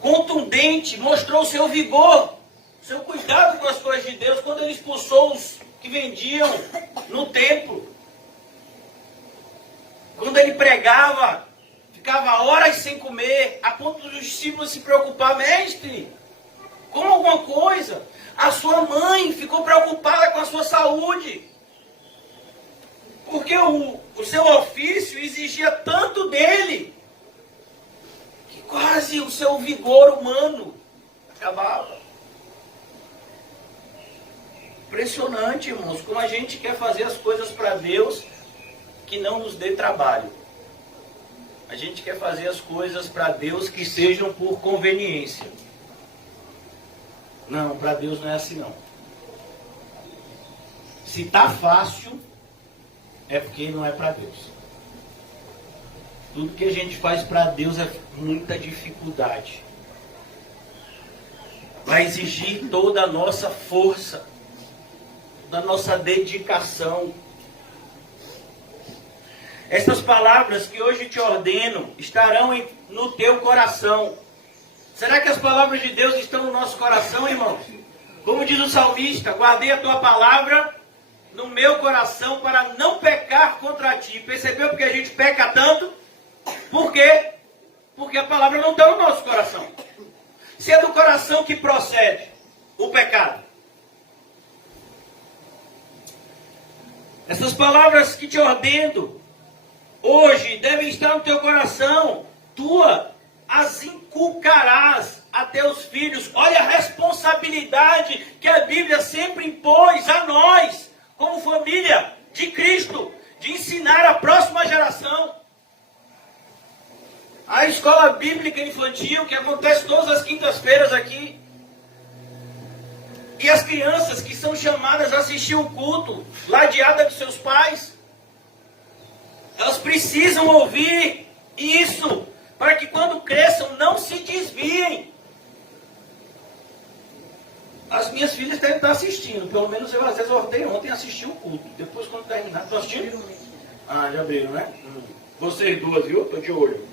contundente, mostrou o seu vigor, seu cuidado com as coisas de Deus, quando ele expulsou os que vendiam no templo. Quando ele pregava, ficava horas sem comer, a ponto dos discípulos se preocupar, mestre, coma alguma coisa. A sua mãe ficou preocupada com a sua saúde, porque o seu ofício exigia tanto dele, que quase o seu vigor humano acabava. Impressionante, irmãos, como a gente quer fazer as coisas para Deus que não nos dê trabalho. A gente quer fazer as coisas para Deus que sejam por conveniência. Não, para Deus não é assim não. Se está fácil, é porque não é para Deus. Tudo que a gente faz para Deus é muita dificuldade. Vai exigir toda a nossa força, da nossa dedicação. Essas palavras que hoje te ordeno estarão no teu coração. Será que as palavras de Deus estão no nosso coração, irmãos? Como diz o salmista, guardei a tua palavra no meu coração para não pecar contra ti. Percebeu porque a gente peca tanto? Por quê? Porque a palavra não está no nosso coração. Se é do coração que procede o pecado. Essas palavras que te ordeno hoje devem estar no teu coração. Tu as inculcarás a teus filhos. Olha a responsabilidade que a Bíblia sempre impôs a nós, como família de Cristo, de ensinar a próxima geração. A escola bíblica infantil, que acontece todas as quintas-feiras aqui. E as crianças que são chamadas a assistir o culto, ladeada de seus pais. Elas precisam ouvir isso, para que quando cresçam não se desviem. As minhas filhas devem estar assistindo, pelo menos eu às vezes ordei ontem assistir o culto. Depois quando terminar, estão assistindo? Ah, já abriram, né? Vocês duas, viu? Estou de olho.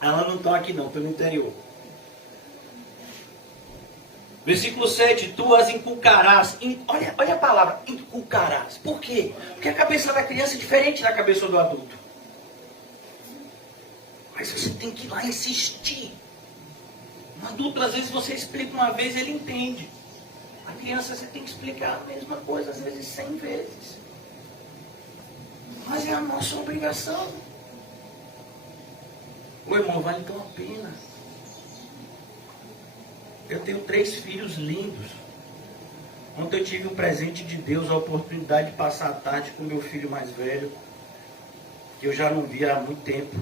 Elas não estão aqui não, estão no interior. Versículo 7, tu as inculcarás. Olha a palavra, inculcarás. Por quê? Porque a cabeça da criança é diferente da cabeça do adulto. Mas você tem que ir lá insistir. Um adulto, às vezes, você explica uma vez, ele entende. A criança, você tem que explicar a mesma coisa, às vezes 100 vezes. Mas é a nossa obrigação. O irmão, vale tão a pena. Eu tenho 3 filhos lindos. Ontem eu tive um presente de Deus, a oportunidade de passar a tarde com meu filho mais velho, que eu já não via há muito tempo.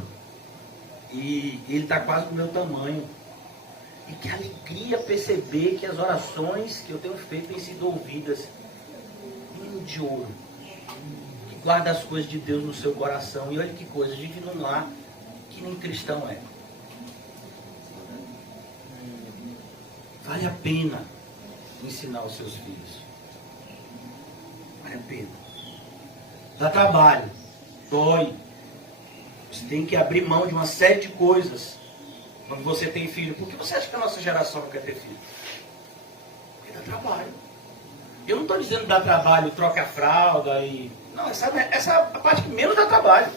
E ele está quase do meu tamanho. E que alegria perceber que as orações que eu tenho feito têm sido ouvidas. Menino de ouro, que guarda as coisas de Deus no seu coração. E olha que coisa, a gente não lá que nem cristão é. Vale a pena ensinar os seus filhos. Vale a pena. Dá trabalho, dói. Você tem que abrir mão de uma série de coisas quando você tem filho. Por que você acha que a nossa geração não quer ter filho? Porque dá trabalho. Eu não estou dizendo dar trabalho, troca a fralda e... Não, essa é a parte que menos dá trabalho.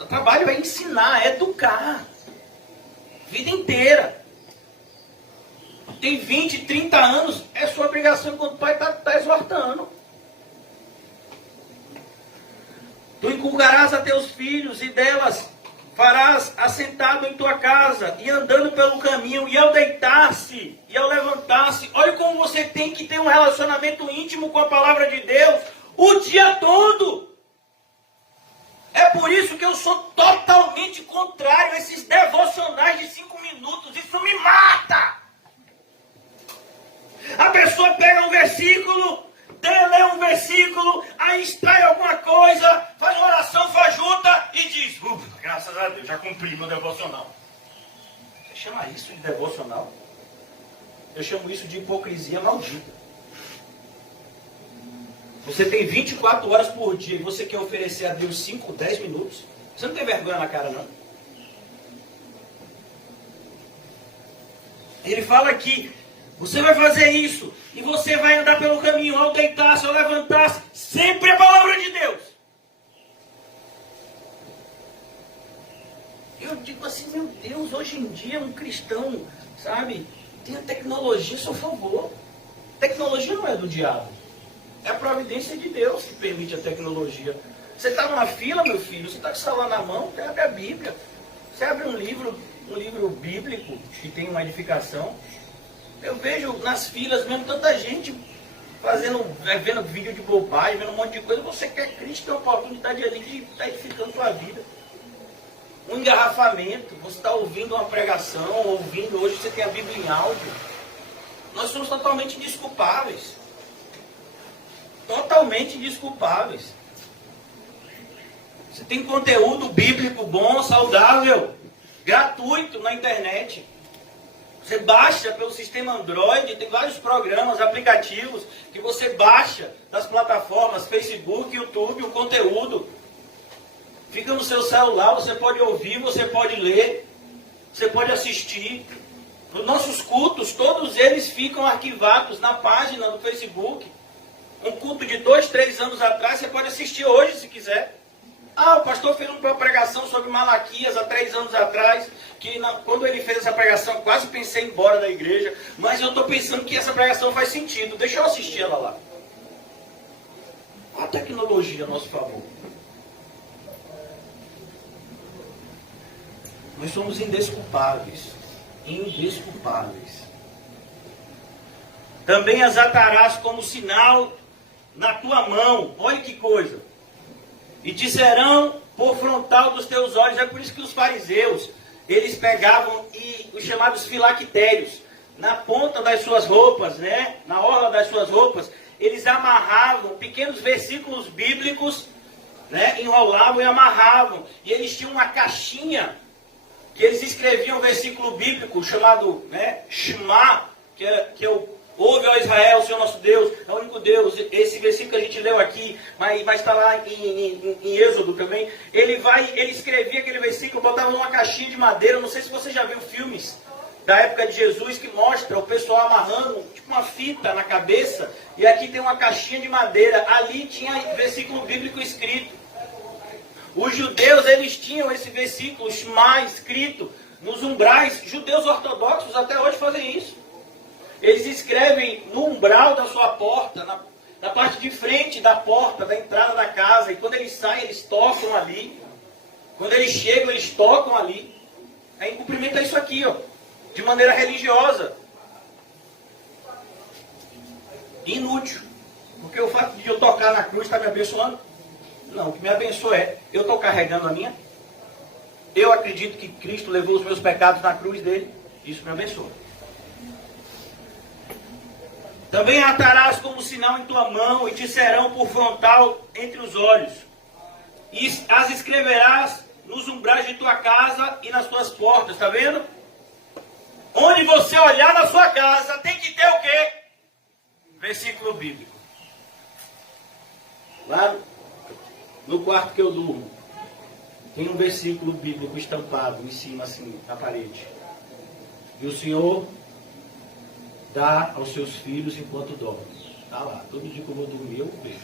O trabalho é ensinar, é educar. Vida inteira. tem 20, 30 anos, é sua obrigação enquanto pai está exortando. Tu inculcarás a teus filhos e delas farás assentado em tua casa e andando pelo caminho, e ao deitar-se e ao levantar-se. Olha como você tem que ter um relacionamento íntimo com a palavra de Deus o dia todo. É por isso que eu sou totalmente contrário a esses devocionais de 5 minutos. Isso me mata. A pessoa pega um versículo, lê um versículo, aí extrai alguma coisa, faz uma oração fajuta e diz: graças a Deus, já cumpri meu devocional. Você chama isso de devocional? Eu chamo isso de hipocrisia maldita. Você tem 24 horas por dia e você quer oferecer a Deus 5, 10 minutos? Você não tem vergonha na cara, não? Ele fala que você vai fazer isso e você vai andar pelo caminho, ao deitar-se, ao levantar-se, sempre a palavra de Deus. Eu digo assim, meu Deus, hoje em dia um cristão, sabe, tem a tecnologia a seu favor. Tecnologia não é do diabo. É a providência de Deus que permite a tecnologia. Você está numa fila, meu filho, você está com o celular na mão, você abre a Bíblia. Você abre um livro bíblico que tem uma edificação. Eu vejo nas filas mesmo tanta gente vendo vídeo de bobagem, vendo um monte de coisa. Você quer Cristo, tem uma oportunidade ali de estar edificando a sua vida. Um engarrafamento, você está ouvindo uma pregação, hoje você tem a Bíblia em áudio. Nós somos totalmente desculpáveis. Totalmente desculpáveis. Você tem conteúdo bíblico bom, saudável, gratuito na internet. Você baixa pelo sistema Android, tem vários programas, aplicativos que você baixa das plataformas Facebook, YouTube, o conteúdo. Fica no seu celular, você pode ouvir, você pode ler, você pode assistir. Os nossos cultos, todos eles ficam arquivados na página do Facebook. Um culto de 2, 3 anos atrás, você pode assistir hoje se quiser. O pastor fez uma pregação sobre Malaquias há 3 anos atrás, que quando ele fez essa pregação, quase pensei em ir embora da igreja, mas eu estou pensando que essa pregação faz sentido, deixa eu assistir ela lá. A tecnologia a nosso favor. Nós somos indesculpáveis. Indesculpáveis. Também as atarás como sinal na tua mão. Olha que coisa. E te serão por frontal dos teus olhos. É por isso que os fariseus, eles pegavam os chamados filactérios, na ponta das suas roupas, né? Na orla das suas roupas, eles amarravam pequenos versículos bíblicos, né? Enrolavam e amarravam. E eles tinham uma caixinha que eles escreviam um versículo bíblico chamado, né, Shema, que é o ouve, ó Israel, o Senhor nosso Deus, é o único Deus. Esse versículo que a gente leu aqui, mas está lá em Êxodo também. Ele escrevia aquele versículo, botava numa caixinha de madeira. Não sei se você já viu filmes da época de Jesus que mostra o pessoal amarrando tipo uma fita na cabeça, e aqui tem uma caixinha de madeira. Ali tinha versículo bíblico escrito. Os judeus, eles tinham esse versículo Shema escrito nos umbrais. Judeus ortodoxos até hoje fazem isso. Eles escrevem no umbral da sua porta, na parte de frente da porta, da entrada da casa. E quando eles saem, eles tocam ali. Quando eles chegam, eles tocam ali. É em cumprimento a isso aqui, ó, de maneira religiosa. Inútil. Porque o fato de eu tocar na cruz está me abençoando? Não, o que me abençoa é eu estou carregando a minha. Eu acredito que Cristo levou os meus pecados na cruz dele. Isso me abençoa. Também atarás como sinal em tua mão e te serão por frontal entre os olhos. E as escreverás nos umbrais de tua casa e nas tuas portas. Está vendo? Onde você olhar na sua casa tem que ter o quê? Versículo bíblico. Lá no quarto que eu durmo, tem um versículo bíblico estampado em cima, assim, na parede. E o Senhor dá aos seus filhos enquanto dorme. Está lá. Todo dia que eu vou dormir, eu vejo.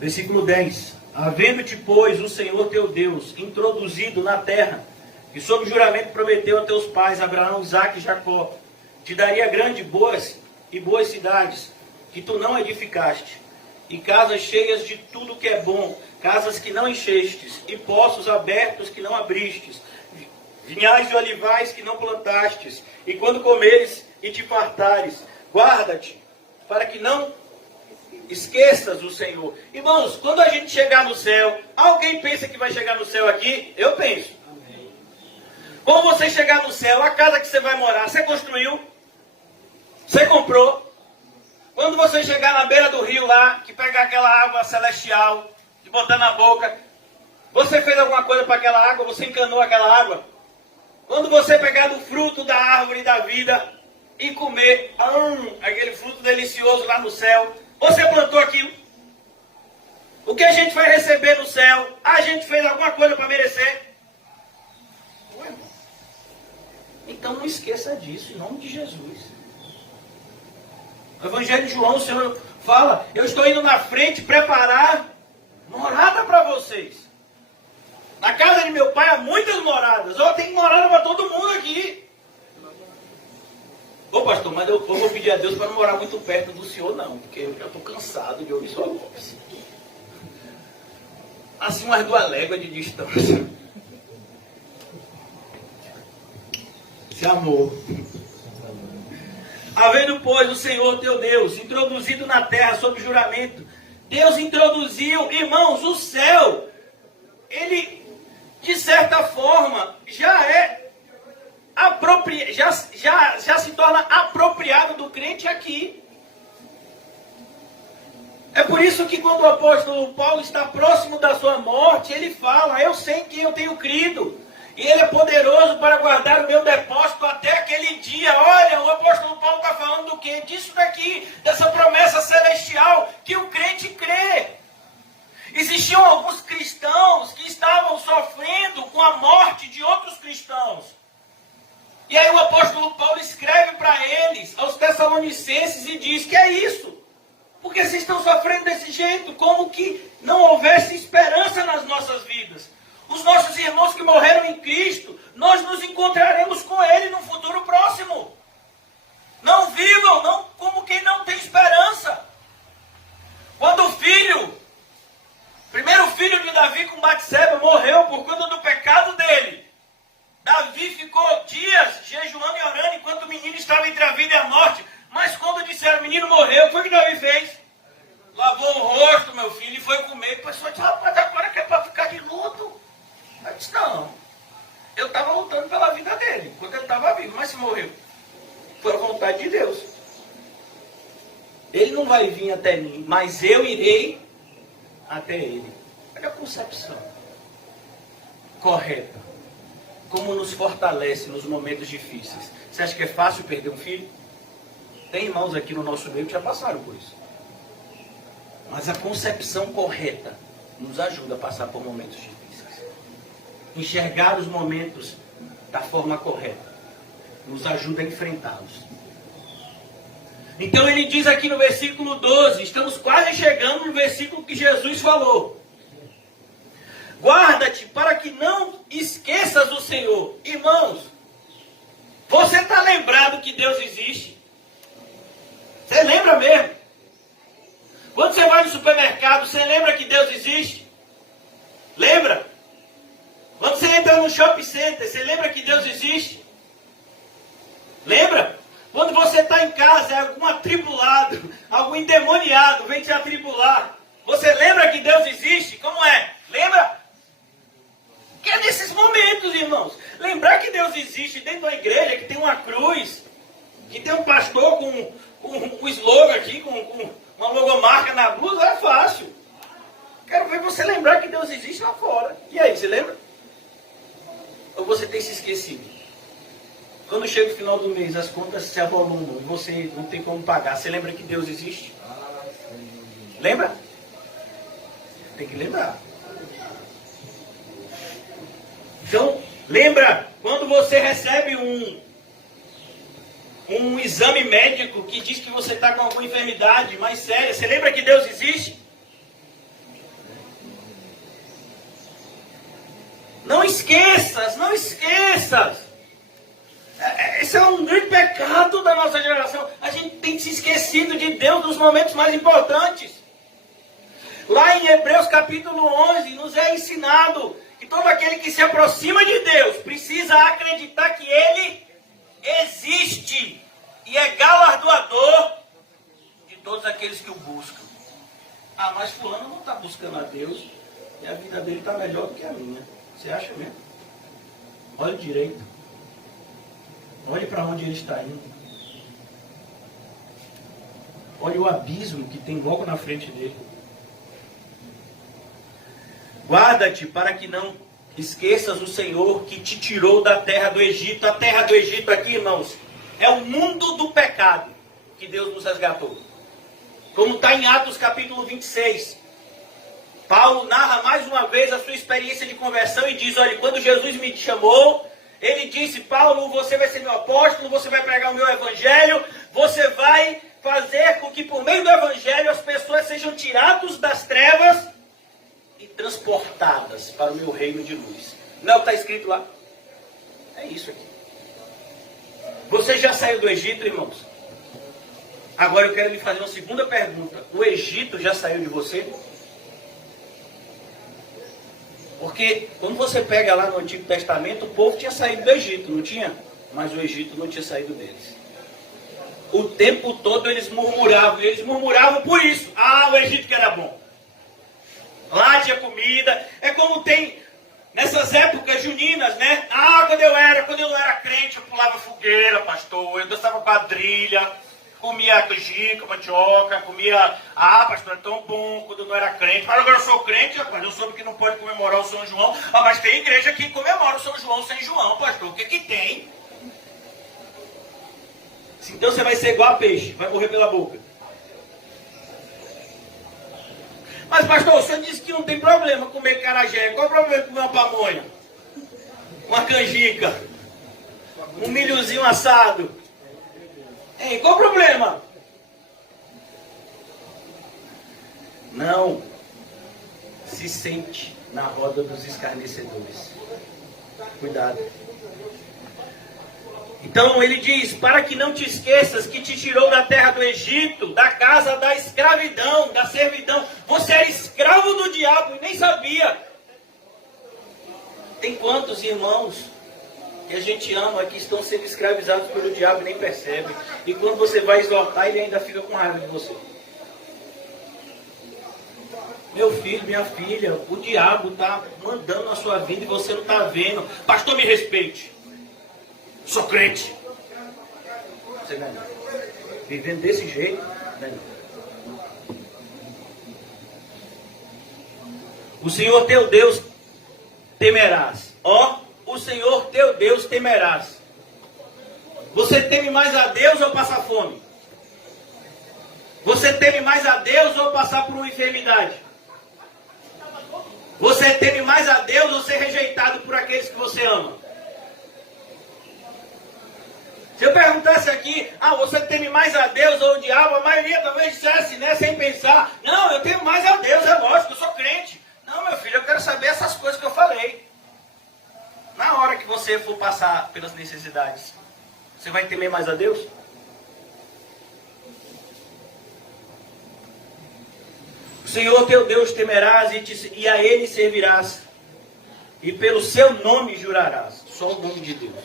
Versículo 10. Havendo-te, pois, o Senhor teu Deus introduzido na terra que sob juramento prometeu a teus pais, Abraão, Isaque e Jacó, te daria grandes, boas cidades, que tu não edificaste, e casas cheias de tudo que é bom, casas que não enchestes, e poços abertos que não abristes, vinhais e olivais que não plantastes, e quando comeres e te fartares, guarda-te, para que não esqueças o Senhor. Irmãos, quando a gente chegar no céu, alguém pensa que vai chegar no céu aqui? Eu penso. Quando você chegar no céu, a casa que você vai morar, você construiu? Você comprou? Quando você chegar na beira do rio lá, que pegar aquela água celestial, de botar na boca, você fez alguma coisa para aquela água? Você encanou aquela água? Quando você pegar do fruto da árvore da vida e comer aquele fruto delicioso lá no céu, você plantou aquilo? O que a gente vai receber no céu? A gente fez alguma coisa para merecer? Ué, irmão. Então não esqueça disso, em nome de Jesus. No Evangelho de João, o Senhor fala, eu estou indo na frente preparar morada para vocês. Na casa de meu pai há muitas moradas. Tem morada para todo mundo aqui. Ô pastor, mas eu vou pedir a Deus para não morar muito perto do senhor não, porque eu já estou cansado de ouvir sua voz. Assim umas 2 léguas de distância. Esse amor. Havendo, pois, o Senhor teu Deus, introduzido na terra sob juramento, Deus introduziu, irmãos, o céu, ele, de certa forma, já se torna apropriado do crente aqui. É por isso que quando o apóstolo Paulo está próximo da sua morte, ele fala, eu sei em quem eu tenho crido, e ele é poderoso para guardar o meu depósito até aquele dia. Olha, o apóstolo Paulo está falando do quê? Disso daqui, dessa promessa celestial que o crente crê. Existiam alguns cristãos que estavam sofrendo com a morte de outros cristãos. E aí o apóstolo Paulo escreve para eles, aos Tessalonicenses, e diz que é isso. Porque vocês estão sofrendo desse jeito, como que não houvesse esperança nas nossas vidas. Os nossos irmãos que morreram em Cristo, nós nos encontraremos com Ele no futuro próximo. Não vivam não, como quem não tem esperança. Quando o primeiro filho de Davi com Batseba morreu por conta do pecado dele, Davi ficou dias jejuando e orando enquanto o menino estava entre a vida e a morte. Mas quando disseram o menino morreu, o que foi que Davi fez? Lavou o rosto, meu filho, e foi comer. O pessoal disse, rapaz, agora que é para ficar de luto? Eu disse, não, eu estava lutando pela vida dele, enquanto ele estava vivo, mas se morreu, foi a vontade de Deus. Ele não vai vir até mim, mas eu irei até ele. Olha a concepção correta, como nos fortalece nos momentos difíceis. Você acha que é fácil perder um filho? Tem irmãos aqui no nosso meio que já passaram por isso. Mas a concepção correta nos ajuda a passar por momentos difíceis. Enxergar os momentos da forma correta nos ajuda a enfrentá-los. Então ele diz aqui no versículo 12, estamos quase chegando no versículo que Jesus falou. Guarda-te para que não esqueças o Senhor. Irmãos, você está lembrado que Deus existe? Você lembra mesmo? Quando você vai no supermercado, você lembra que Deus existe? Lembra? Quando você entra no shopping center, você lembra que Deus existe? Lembra? Quando você está em casa, é algum atribulado, algum endemoniado vem te atribular. Você lembra que Deus existe? Como é? Lembra? Que é nesses momentos, irmãos. Lembrar que Deus existe dentro da igreja, que tem uma cruz, que tem um pastor com um slogan aqui, com uma logomarca na blusa, é fácil. Quero ver você lembrar que Deus existe lá fora. E aí, você lembra? Ou você tem se esquecido? Quando chega o final do mês, as contas se avolumam e você não tem como pagar. Você lembra que Deus existe? Lembra? Tem que lembrar. Então, lembra quando você recebe um exame médico que diz que você está com alguma enfermidade mais séria. Você lembra que Deus existe? Não esqueças, não esqueças. Esse é um grande pecado da nossa geração. A gente tem se esquecido de Deus nos momentos mais importantes. Lá em Hebreus capítulo 11, nos é ensinado que todo aquele que se aproxima de Deus precisa acreditar que Ele existe e é galardoador de todos aqueles que o buscam. Ah, mas fulano não está buscando a Deus e a vida dele está melhor do que a minha. Você acha mesmo? Olhe direito. Olhe para onde ele está indo. Olhe o abismo que tem logo na frente dele. Guarda-te para que não esqueças o Senhor que te tirou da terra do Egito. A terra do Egito aqui, irmãos, é o mundo do pecado que Deus nos resgatou. Como está em Atos capítulo 26. Paulo narra mais uma vez a sua experiência de conversão e diz, olha, quando Jesus me chamou, ele disse, Paulo, você vai ser meu apóstolo, você vai pregar o meu evangelho, você vai fazer com que por meio do evangelho as pessoas sejam tiradas das trevas e transportadas para o meu reino de luz. Não é o que está escrito lá? É isso aqui. Você já saiu do Egito, irmãos? Agora eu quero lhe fazer uma segunda pergunta. O Egito já saiu de você? Porque quando você pega lá no Antigo Testamento, o povo tinha saído do Egito, não tinha? Mas o Egito não tinha saído deles. O tempo todo eles murmuravam por isso. Ah, o Egito que era bom. Lá tinha comida. É como tem nessas épocas juninas, né? Ah, quando eu não era crente, eu pulava fogueira, pastor, eu dançava quadrilha, comia canjica, mandioca, comia... Ah, pastor, é tão bom quando eu não era crente. Mas agora eu sou crente, rapaz, eu soube que não pode comemorar o São João. Ah, mas tem igreja que comemora o São João sem João, pastor. O que que tem? Então você vai ser igual a peixe, vai morrer pela boca. Mas pastor, o senhor disse que não tem problema comer carajé. Qual o problema de comer uma pamonha? Uma canjica? Um milhozinho assado? Ei, qual o problema? Não se sente na roda dos escarnecedores. Cuidado. Então ele diz, para que não te esqueças que te tirou da terra do Egito, da casa da escravidão, da servidão. Você era escravo do diabo e nem sabia. Tem quantos irmãos que a gente ama que estão sendo escravizados pelo diabo e nem percebe. E quando você vai exortar, ele ainda fica com raiva de você. Meu filho, minha filha, o diabo está mandando na sua vida e você não está vendo. Pastor, me respeite. Sou crente. Você não é não. Vivendo desse jeito, não é não. O Senhor teu Deus temerás. Ó, o Senhor teu Deus temerás. Você teme mais a Deus ou passar fome? Você teme mais a Deus ou passar por uma enfermidade? Você teme mais a Deus ou ser rejeitado por aqueles que você ama? Se eu perguntasse aqui, você teme mais a Deus ou o diabo? A maioria talvez dissesse, né, sem pensar, não, eu temo mais a Deus, é lógico, eu sou crente. Não, meu filho, eu quero saber essas coisas que eu falei. Na hora que você for passar pelas necessidades, você vai temer mais a Deus? O Senhor teu Deus temerás e a Ele servirás. E pelo seu nome jurarás. Só o nome de Deus.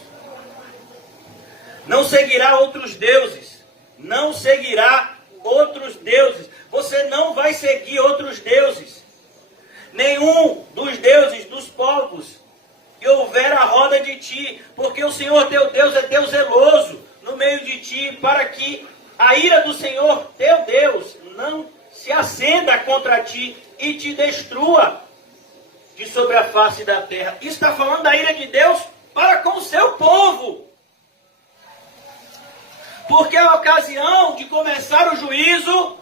Não seguirá outros deuses. Não seguirá outros deuses. Você não vai seguir outros deuses. Nenhum dos deuses dos povos que houver à roda de ti. Porque o Senhor teu Deus é Deus zeloso no meio de ti. Para que a ira do Senhor teu Deus não se acenda contra ti e te destrua de sobre a face da terra. Isso está falando da ira de Deus para com o seu povo. Porque a ocasião de começar o juízo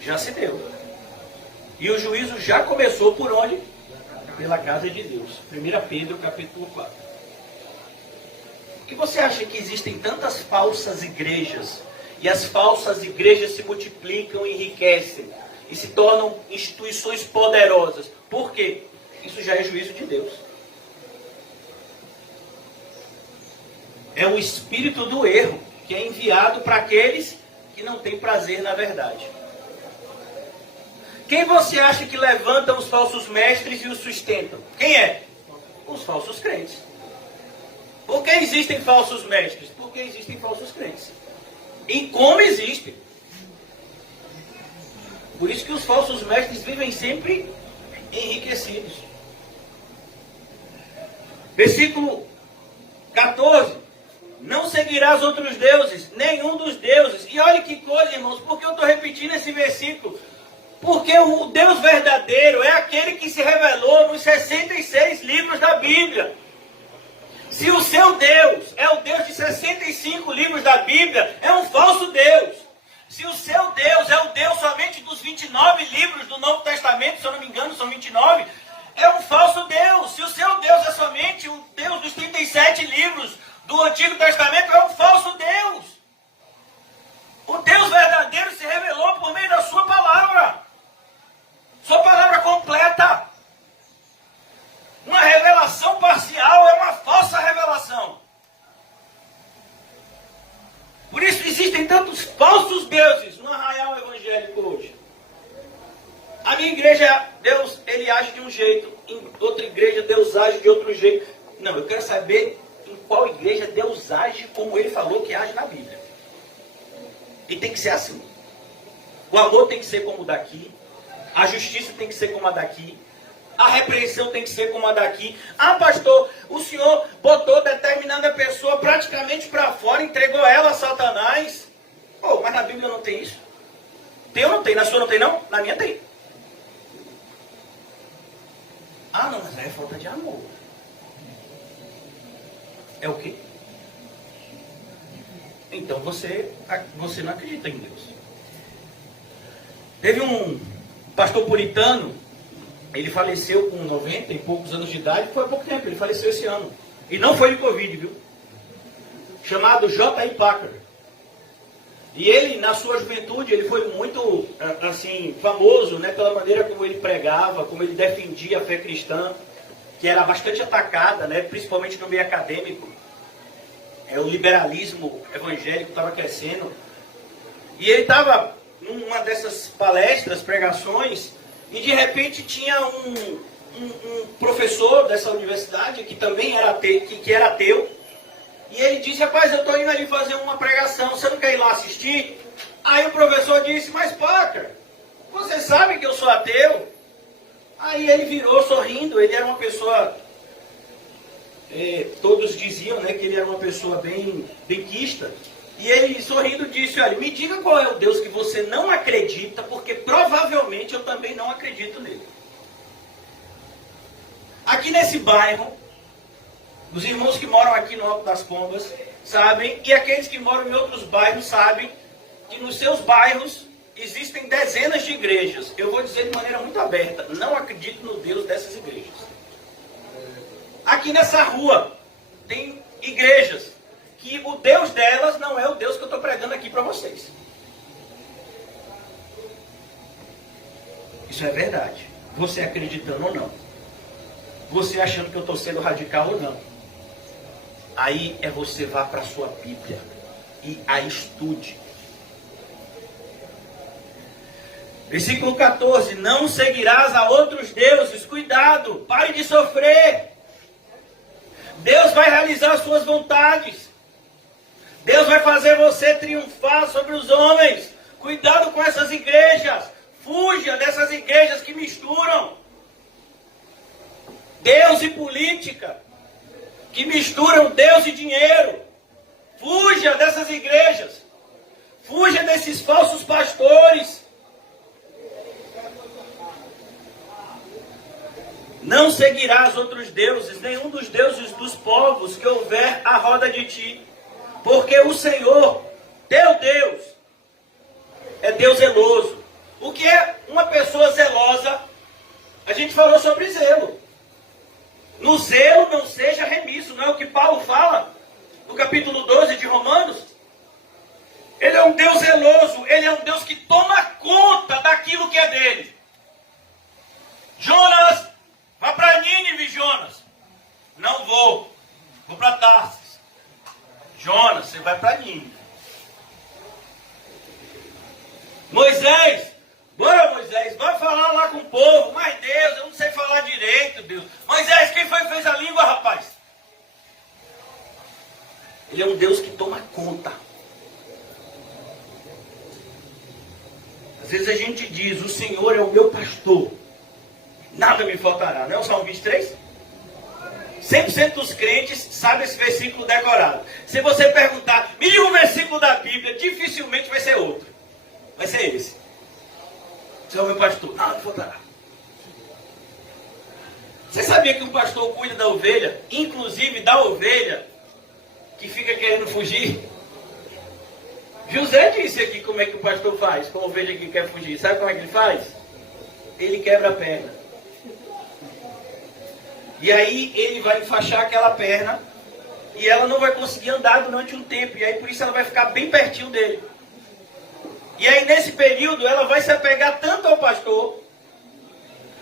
já se deu. E o juízo já começou por onde? Pela casa de Deus. 1 Pedro capítulo 4. Por que você acha que existem tantas falsas igrejas? E as falsas igrejas se multiplicam e enriquecem. E se tornam instituições poderosas. Por quê? Isso já é juízo de Deus. É o espírito do erro que é enviado para aqueles que não têm prazer na verdade. Quem você acha que levanta os falsos mestres e os sustentam? Quem é? Os falsos crentes. Por que existem falsos mestres? Porque existem falsos crentes. E como existem? Por isso que os falsos mestres vivem sempre enriquecidos. Versículo 14. Não seguirás outros deuses, nenhum dos deuses. E olha que coisa, irmãos, por que eu estou repetindo esse versículo? Porque o Deus verdadeiro é aquele que se revelou nos 66 livros da Bíblia. Se o seu Deus é o Deus de 65 livros da Bíblia, é um falso Deus. Se o seu Deus é o Deus somente dos 29 livros do Novo Testamento, se eu não me engano são 29, é um falso Deus. Se o seu Deus é somente o Deus dos 37 livros do Antigo Testamento, é um falso Deus. O Deus verdadeiro se revelou por meio da sua palavra. Sua palavra completa. Uma revelação parcial é uma falsa revelação. Por isso existem tantos falsos deuses no arraial evangélico hoje. A minha igreja, Deus, ele age de um jeito. Em outra igreja, Deus age de outro jeito. Não, eu quero saber em qual igreja Deus age como ele falou que age na Bíblia. E tem que ser assim. O amor tem que ser como o daqui. A justiça tem que ser como a daqui. A repreensão tem que ser como a daqui. Ah, pastor, o senhor botou determinada pessoa praticamente para fora, entregou ela a Satanás. Oh, mas na Bíblia não tem isso. Tem ou não tem? Na sua não tem não? Na minha tem. Ah, não, mas aí é falta de amor. É o quê? Então você não acredita em Deus. Teve um pastor puritano, ele faleceu com 90 e poucos anos de idade, foi há pouco tempo, ele faleceu esse ano. E não foi de Covid, viu? Chamado J.I. Packer. E ele, na sua juventude, ele foi muito, assim, famoso, né, pela maneira como ele pregava, como ele defendia a fé cristã, que era bastante atacada, né, principalmente no meio acadêmico. O liberalismo evangélico estava crescendo. E ele estava numa dessas palestras, pregações, e de repente tinha um professor dessa universidade, que também era ateu, que era ateu, e ele disse, rapaz, eu estou indo ali fazer uma pregação, você não quer ir lá assistir? Aí o professor disse, mas Packer, você sabe que eu sou ateu? Aí ele virou sorrindo, ele era uma pessoa, todos diziam, né, que ele era uma pessoa bem benquista, e ele sorrindo disse, olha, me diga qual é o Deus que você não acredita, porque provavelmente eu também não acredito nele. Aqui nesse bairro, os irmãos que moram aqui no Alto das Pombas sabem, e aqueles que moram em outros bairros sabem, que nos seus bairros existem dezenas de igrejas. Eu vou dizer de maneira muito aberta, não acredito no Deus dessas igrejas. Aqui nessa rua tem igrejas que o Deus delas não é o Deus que eu estou pregando aqui para vocês. Isso é verdade. Você acreditando ou não. Você achando que eu estou sendo radical ou não. Aí você vá para a sua Bíblia e a estude. Versículo 14. Não seguirás a outros deuses. Cuidado, pare de sofrer. Deus vai realizar as suas vontades. Deus vai fazer você triunfar sobre os homens. Cuidado com essas igrejas. Fuja dessas igrejas que misturam Deus e política, que misturam Deus e dinheiro. Fuja dessas igrejas. Fuja desses falsos pastores. Não seguirás outros deuses, nenhum dos deuses dos povos que houver à roda de ti. Porque o Senhor, teu Deus, é Deus zeloso. O que é uma pessoa zelosa? A gente falou sobre zelo. No zelo não seja remisso, não é o que Paulo fala no capítulo 12 de Romanos? Ele é um Deus zeloso, ele é um Deus que toma conta daquilo que é dele. Jonas, vá para Moisés, bora Moisés, vai falar lá com o povo. Mas Deus, eu não sei falar direito, Deus. Moisés, quem foi que fez a língua, rapaz? Ele é um Deus que toma conta. Às vezes a gente diz, o Senhor é o meu pastor, nada me faltará. Não é o Salmo 23? 100% dos crentes sabem esse versículo decorado. Se você perguntar, me diga um versículo da Bíblia, dificilmente vai ser outro. Vai ser esse. O Senhor é o meu pastor, nada me faltará. Você sabia que um pastor cuida da ovelha, inclusive da ovelha que fica querendo fugir? José disse aqui como é que o pastor faz com a ovelha que quer fugir. Sabe como é que ele faz? Ele quebra a perna. E aí ele vai enfaixar aquela perna e ela não vai conseguir andar durante um tempo. E aí por isso ela vai ficar bem pertinho dele. E aí nesse período ela vai se apegar tanto ao pastor,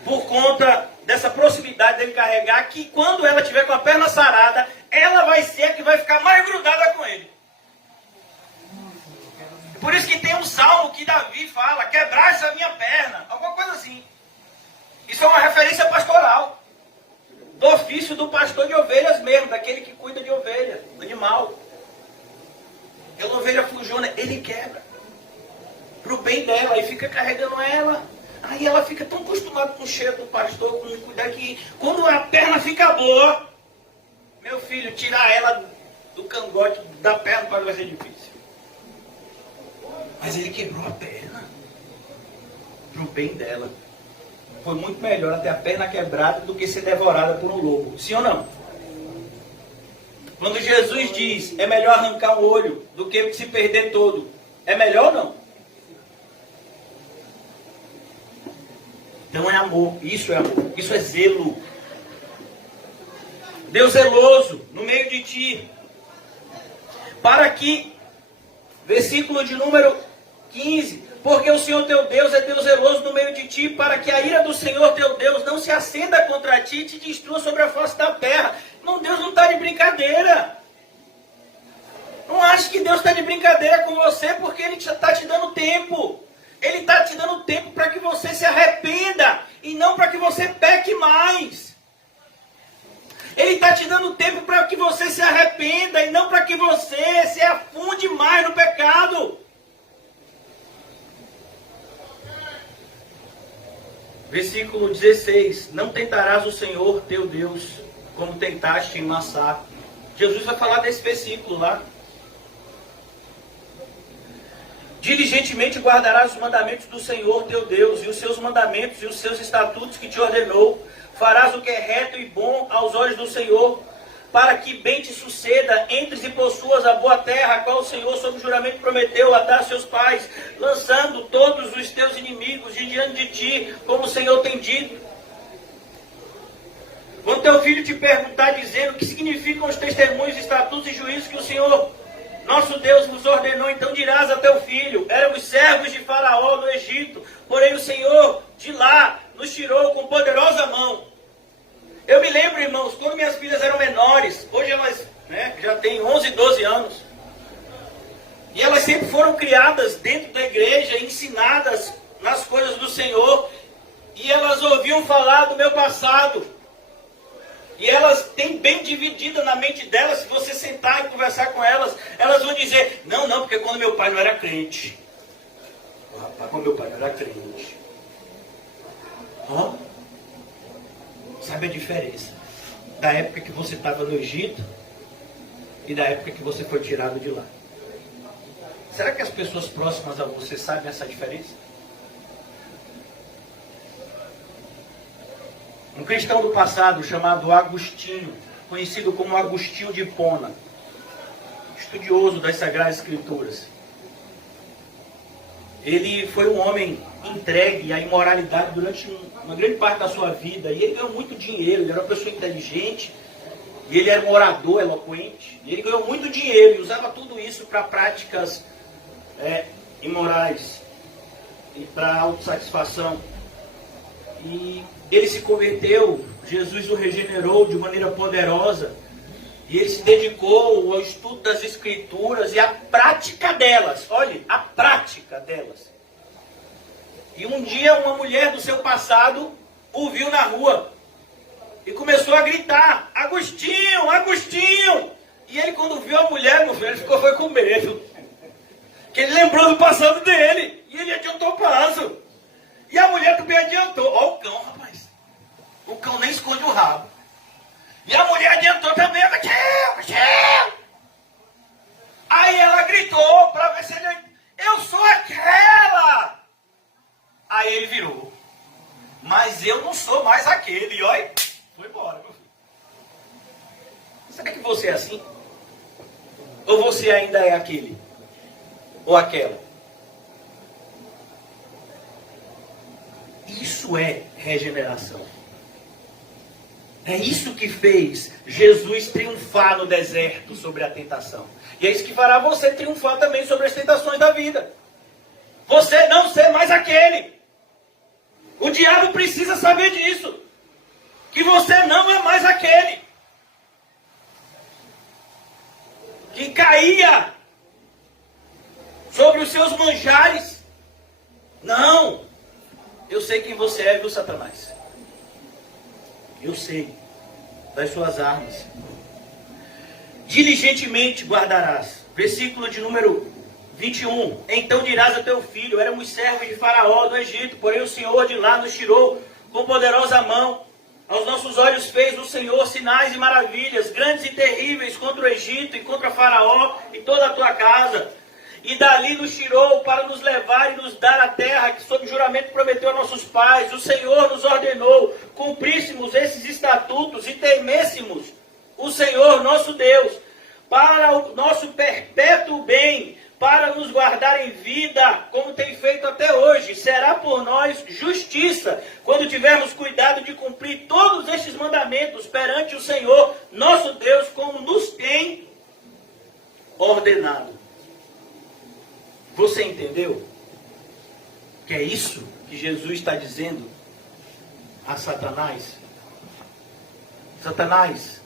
por conta dessa proximidade dele carregar, que quando ela tiver com a perna sarada, ela vai ser a que vai ficar mais grudada com ele. Por isso que tem um salmo que Davi fala, quebrar essa minha perna, alguma coisa assim. Isso é uma referência pastoral, do ofício do pastor de ovelhas mesmo, daquele que cuida de ovelha, do animal. Aquela ovelha fujona, ele quebra, para o bem dela, e fica carregando ela. Aí ela fica tão acostumada com o cheiro do pastor, com cuidar, que quando a perna fica boa, meu filho, tirar ela do cangote da perna vai ser difícil. Mas ele quebrou a perna para o bem dela. Foi muito melhor ter a perna quebrada do que ser devorada por um lobo. Sim ou não? Quando Jesus diz, é melhor arrancar um olho do que se perder todo. É melhor ou não? Então é amor. Isso é amor. Isso é zelo. Deus zeloso no meio de ti. Para que, versículo de número 15, porque o Senhor teu Deus é Deus zeloso no meio de ti, para que a ira do Senhor teu Deus não se acenda contra ti e te destrua sobre a face da terra. Não, Deus não está de brincadeira. Não ache que Deus está de brincadeira com você, porque Ele está te dando tempo. Ele está te dando tempo para que você se arrependa e não para que você peque mais. Ele está te dando tempo para que você se arrependa e não para que você se afunde mais no pecado. Versículo 16. Não tentarás o Senhor teu Deus como tentaste em Massá. Jesus vai falar desse versículo lá. Diligentemente guardarás os mandamentos do Senhor teu Deus, e os seus mandamentos e os seus estatutos que te ordenou. Farás o que é reto e bom aos olhos do Senhor, para que bem te suceda, entres e possuas a boa terra, a qual o Senhor, sob juramento, prometeu a dar a seus pais, lançando todos os teus inimigos de diante de ti, como o Senhor tem dito. Quando teu filho te perguntar, dizendo o que significam os testemunhos, estatutos e juízos que o Senhor, nosso Deus, vos ordenou, então dirás a teu filho, éramos servos de Faraó no Egito, porém o Senhor de lá nos tirou com poderosa mão. Eu me lembro, irmãos, quando minhas filhas eram menores, hoje elas já têm 11, 12 anos, e elas sempre foram criadas dentro da igreja, ensinadas nas coisas do Senhor, e elas ouviam falar do meu passado, e elas têm bem dividida na mente delas, se você sentar e conversar com elas, elas vão dizer, não, porque quando meu pai não era crente, quando meu pai não era crente, sabe a diferença da época que você estava no Egito e da época que você foi tirado de lá? Será que as pessoas próximas a você sabem essa diferença? Um cristão do passado chamado Agostinho, conhecido como Agostinho de Hipona, estudioso das Sagradas Escrituras, ele foi um homem entregue à imoralidade durante uma grande parte da sua vida, e ele ganhou muito dinheiro, ele era uma pessoa inteligente, e ele era um orador eloquente, e ele ganhou muito dinheiro e usava tudo isso para práticas imorais e para autossatisfação. E ele se converteu, Jesus o regenerou de maneira poderosa, e ele se dedicou ao estudo das Escrituras e à prática delas. Olhe, a prática delas. E um dia uma mulher do seu passado o viu na rua e começou a gritar: Agostinho, Agostinho! E ele, quando viu a mulher, meu filho, ele foi com medo. Que ele lembrou do passado dele. E ele adiantou o passo. E a mulher também adiantou. Ó o cão, rapaz. O cão nem esconde o rabo. E a mulher adiantou também. Agostinho, Agostinho! Aí ela gritou para ver se ele... Eu sou aquela! Aí ele virou. Mas eu não sou mais aquele. E olha, foi embora, meu filho. Será que você é assim? Ou você ainda é aquele? Ou aquela? Isso é regeneração. É isso que fez Jesus triunfar no deserto sobre a tentação. E é isso que fará você triunfar também sobre as tentações da vida. Você não ser mais aquele. O diabo precisa saber disso. Que você não é mais aquele que caía sobre os seus manjares. Não. Eu sei quem você é, viu, Satanás? Eu sei das suas armas. Diligentemente guardarás. Versículo de número 21. Então dirás a teu filho: éramos servos de Faraó do Egito, porém o Senhor de lá nos tirou com poderosa mão. Aos nossos olhos fez o Senhor sinais e maravilhas, grandes e terríveis, contra o Egito e contra Faraó e toda a tua casa. E dali nos tirou para nos levar e nos dar a terra que sob juramento prometeu a nossos pais. O Senhor nos ordenou, cumpríssemos esses estatutos e temêssemos o Senhor nosso Deus, para o nosso perpétuo bem, para nos guardar em vida, como tem feito até hoje. Será por nós justiça, quando tivermos cuidado de cumprir todos estes mandamentos perante o Senhor nosso Deus, como nos tem ordenado. Você entendeu? Que é isso que Jesus está dizendo a Satanás? Satanás,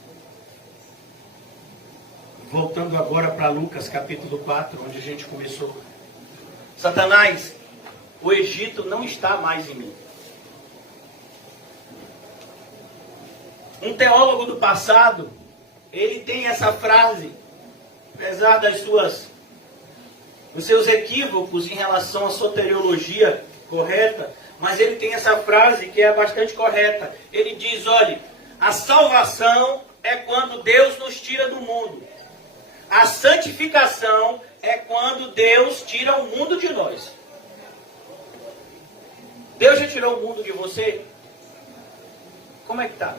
voltando agora para Lucas capítulo 4, onde a gente começou. Satanás, o Egito não está mais em mim. Um teólogo do passado, ele tem essa frase, apesar dos seus equívocos em relação à soteriologia correta, mas ele tem essa frase que é bastante correta. Ele diz: olha, a salvação é quando Deus nos tira do mundo. A santificação é quando Deus tira o mundo de nós. Deus já tirou o mundo de você? Como é que está?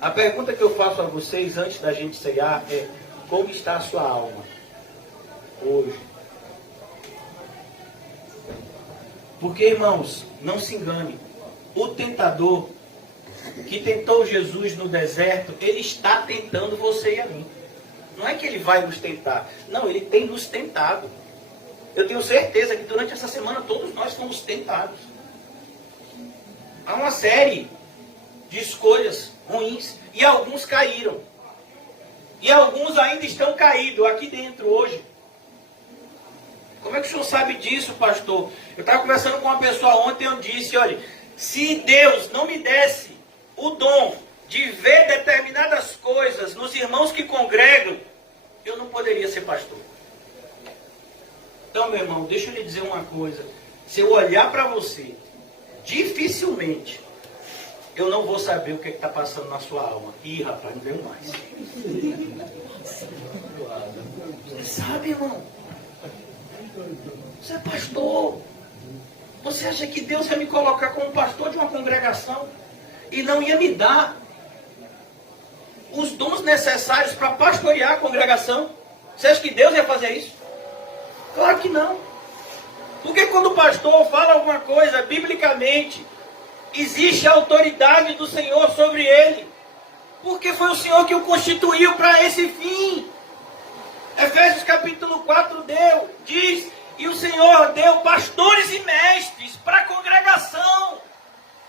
A pergunta que eu faço a vocês antes da gente ceiar é: como está a sua alma hoje? Porque, irmãos, não se engane, o tentador que tentou Jesus no deserto, ele está tentando você e a mim. Não é que ele vai nos tentar, não, ele tem nos tentado. Eu tenho certeza que durante essa semana todos nós fomos tentados. Há uma série de escolhas ruins e alguns caíram. E alguns ainda estão caídos aqui dentro hoje. Como é que o senhor sabe disso, pastor? Eu estava conversando com uma pessoa ontem e eu disse: olha, se Deus não me desse o dom de ver determinadas coisas nos irmãos que congregam, eu não poderia ser pastor. Então, meu irmão, deixa eu lhe dizer uma coisa. Se eu olhar para você, dificilmente eu não vou saber o que está passando na sua alma. Ih, rapaz, não deu mais. Você sabe, irmão? Você é pastor. Você acha que Deus ia me colocar como pastor de uma congregação e não ia me dar os dons necessários para pastorear a congregação? Você acha que Deus ia fazer isso? Claro que não. Porque quando o pastor fala alguma coisa biblicamente, existe a autoridade do Senhor sobre ele. Porque foi o Senhor que o constituiu para esse fim. Efésios capítulo 4 diz: e o Senhor deu pastores e mestres para a congregação,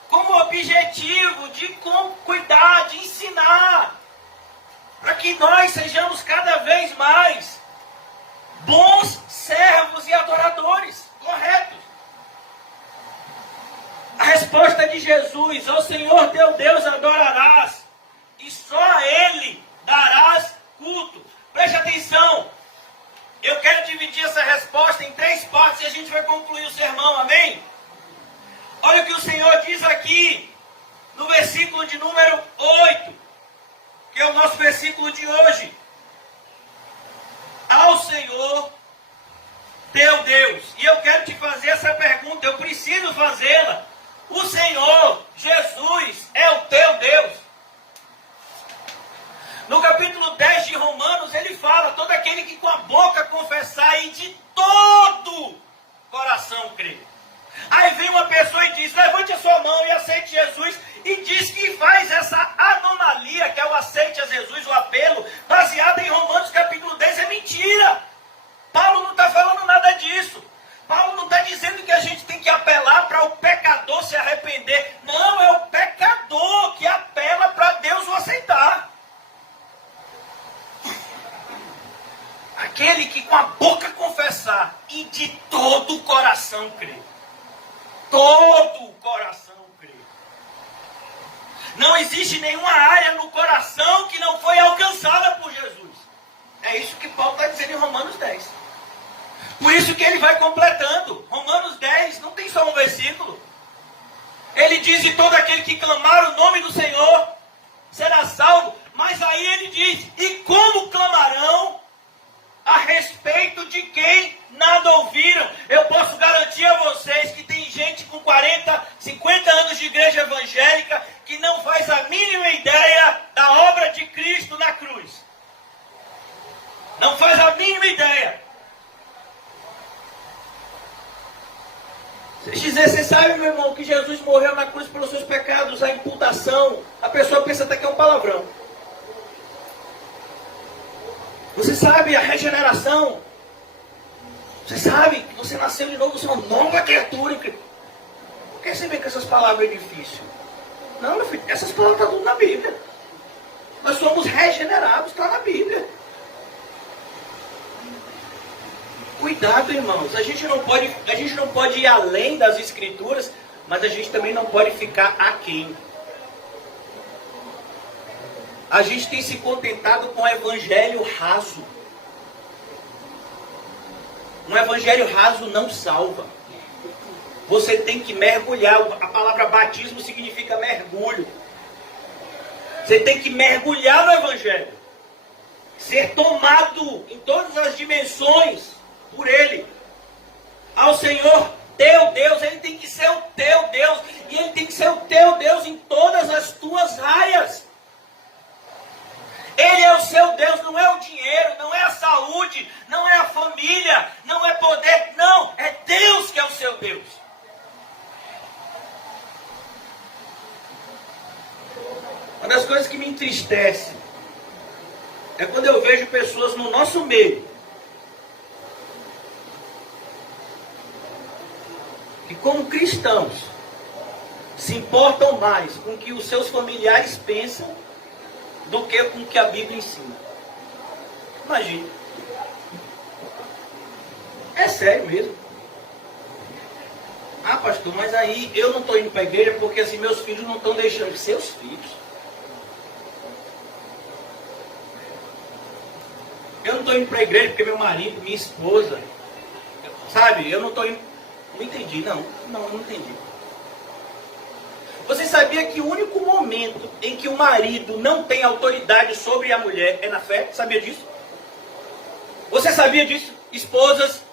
como objetivo de cuidar, de ensinar, para que nós sejamos cada vez mais bons servos e adoradores, corretos. de Jesus, ao Senhor teu Deus adorarás, e só a Ele darás culto. Preste atenção, eu quero dividir essa resposta em 3 partes e a gente vai concluir o sermão, amém? Olha o que o Senhor diz aqui, no versículo de número 8, que é o nosso versículo de hoje. Ao Senhor teu Deus. E eu quero te fazer essa pergunta, eu preciso fazê-la. O Senhor, Jesus, é o teu Deus? No capítulo 10 de Romanos, ele fala, todo aquele que com a boca confessar e de todo coração crê. Aí vem uma pessoa e diz, levante a sua mão e aceite Jesus, e diz que faz essa anomalia, que é o aceite a Jesus, o apelo, baseado em Romanos capítulo 10, é mentira. Paulo não está falando nada disso. Paulo não está dizendo que a gente tem que apelar para o pecador se arrepender. Não, é o pecador que apela para Deus o aceitar. Aquele que com a boca confessar e de todo o coração crê. Todo o coração crê. Não existe nenhuma área no coração que não foi alcançada por Jesus. É isso que Paulo está dizendo em Romanos 10. Por isso que ele vai completando. Romanos 10 não tem só um versículo. Ele diz, e todo aquele que clamar o nome do Senhor será salvo. Mas aí ele diz, e como clamarão a respeito de quem nada ouviram? Eu posso garantir a vocês que tem gente com 40, 50 anos de igreja evangélica que não faz a mínima ideia da obra de Cristo na cruz. Não faz a mínima ideia. Você sabe, meu irmão, que Jesus morreu na cruz pelos seus pecados, a imputação. A pessoa pensa até que é um palavrão. Você sabe a regeneração. Você sabe que você nasceu de novo, você é uma nova criatura. Por que você vê que essas palavras é difícil? Não, meu filho, essas palavras estão tudo na Bíblia. Nós somos regenerados, está na Bíblia. Cuidado, irmãos. A gente não pode ir além das Escrituras, mas a gente também não pode ficar aquém. A gente tem se contentado com o evangelho raso. Um evangelho raso não salva. Você tem que mergulhar. A palavra batismo significa mergulho. Você tem que mergulhar no evangelho. Ser tomado em todas as dimensões por ele. Ao Senhor teu Deus. Ele tem que ser o teu Deus. E ele tem que ser o teu Deus em todas as tuas áreas. Ele é o seu Deus, não é o dinheiro, não é a saúde, não é a família, não é poder, não, é Deus que é o seu Deus. Uma das coisas que me entristece é quando eu vejo pessoas no nosso meio que, como cristãos, se importam mais com o que os seus familiares pensam do que com o que a Bíblia ensina. Imagina. É sério mesmo. Ah, pastor, mas aí eu não estou indo para a igreja porque assim meus filhos não estão deixando. Seus filhos? Eu não estou indo para a igreja porque meu marido, minha esposa, sabe, eu não estou indo. Não entendi, não, não entendi. Você sabia que o único momento em que o marido não tem autoridade sobre a mulher é na fé? Sabia disso? Você sabia disso? Esposas,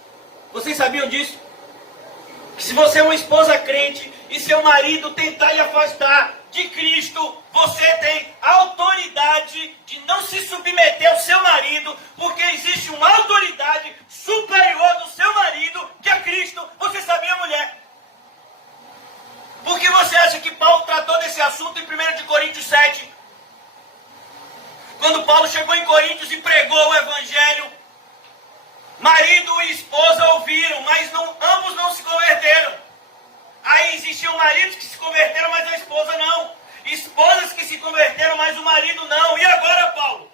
vocês sabiam disso? Que se você é uma esposa crente e seu marido tentar lhe afastar de Cristo, você tem autoridade de não se submeter ao seu marido, porque existe uma autoridade superior do seu marido, que é Cristo. Você sabia, mulher? Por que você acha que Paulo tratou desse assunto em 1 de Coríntios 7? Quando Paulo chegou em Coríntios e pregou o Evangelho, marido e esposa ouviram, mas ambos não se converteram. Aí existiam maridos que se converteram, mas a esposa não. Esposas que se converteram, mas o marido não. E agora, Paulo?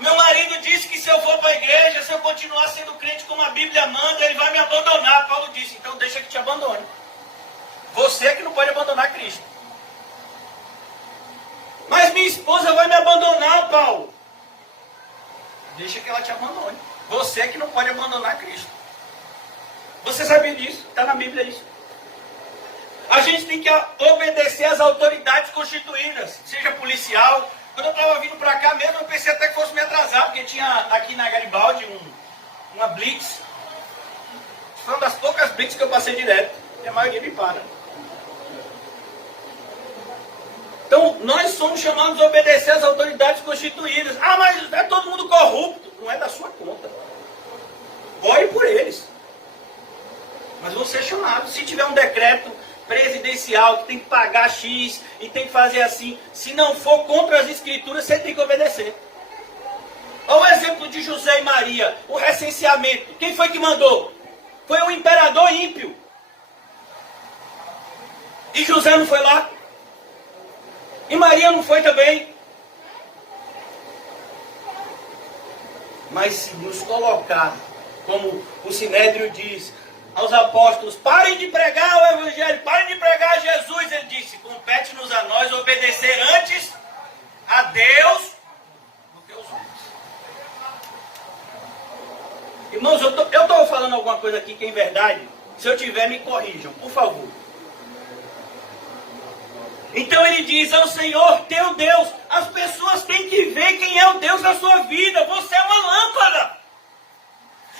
Meu marido disse que se eu for para a igreja, se eu continuar sendo crente como a Bíblia manda, ele vai me abandonar. Paulo disse, então deixa que te abandone. Você que não pode abandonar Cristo. Mas minha esposa vai me abandonar, Paulo. Deixa que ela te abandone. Você é que não pode abandonar Cristo. Você sabia disso? Está na Bíblia isso. A gente tem que obedecer às autoridades constituídas, seja policial. Quando eu estava vindo para cá mesmo, eu pensei até que fosse me atrasar, porque tinha aqui na Garibaldi uma blitz. Foi uma das poucas blitz que eu passei direto, e a maioria me para. Então, nós somos chamados a obedecer às autoridades constituídas. Ah, mas é todo mundo corrupto. Não é da sua conta. Ore por eles. Mas você é chamado. Se tiver um decreto presidencial que tem que pagar X e tem que fazer assim, se não for contra as escrituras, você tem que obedecer. Olha o exemplo de José e Maria, o recenseamento. Quem foi que mandou? Foi o imperador ímpio. E José não foi lá? E Maria não foi também? Mas se nos colocar, como o Sinédrio diz, aos apóstolos, parem de pregar o Evangelho, parem de pregar Jesus, ele disse, compete-nos a nós obedecer antes a Deus do que aos homens. Irmãos, eu estou falando alguma coisa aqui que é verdade, se eu tiver, me corrijam, por favor. Então ele diz, é o Senhor teu Deus. As pessoas têm que ver quem é o Deus da sua vida. Você é uma lâmpada.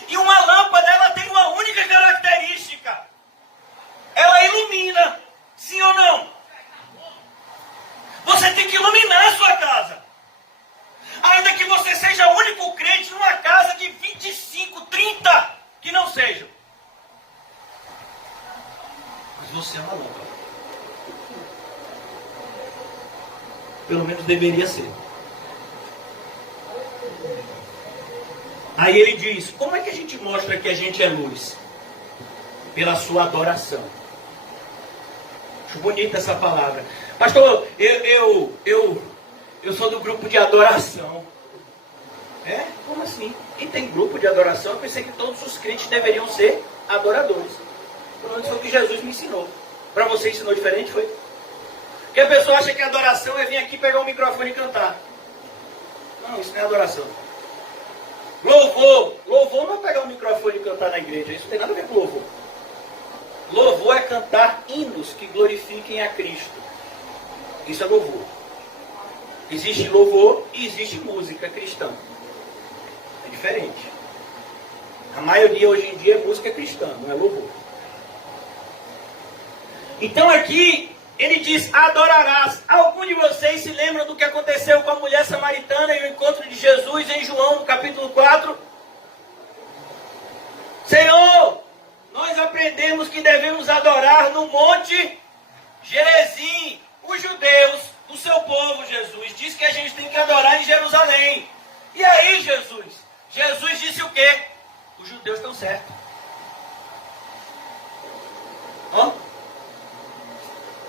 E uma lâmpada, ela tem uma única característica. Ela ilumina. Sim ou não? Você tem que iluminar a sua casa. Ainda que você seja o único crente numa casa de 25, 30 que não sejam. Mas você é uma lâmpada. Pelo menos deveria ser. Aí ele diz, como é que a gente mostra que a gente é luz? Pela sua adoração. Acho bonita essa palavra. Pastor, eu sou do grupo de adoração. É? Como assim? E tem grupo de adoração? Eu pensei que todos os crentes deveriam ser adoradores. Pelo menos foi o que Jesus me ensinou. Para você ensinou diferente, foi? Porque a pessoa acha que a adoração é vir aqui pegar o microfone e cantar. Não, isso não é adoração. Louvor não é pegar o microfone e cantar na igreja. Isso não tem nada a ver com louvor. Louvor é cantar hinos que glorifiquem a Cristo. Isso é louvor. Existe louvor e existe música cristã. É diferente. A maioria hoje em dia é música cristã, não é louvor. Então aqui ele diz, adorarás. Algum de vocês se lembram do que aconteceu com a mulher samaritana e o encontro de Jesus em João, no capítulo 4? Senhor, nós aprendemos que devemos adorar no monte Gerizim. Os judeus, o seu povo, Jesus, diz que a gente tem que adorar em Jerusalém. E aí, Jesus? Jesus disse o quê? Os judeus estão certos. Ó.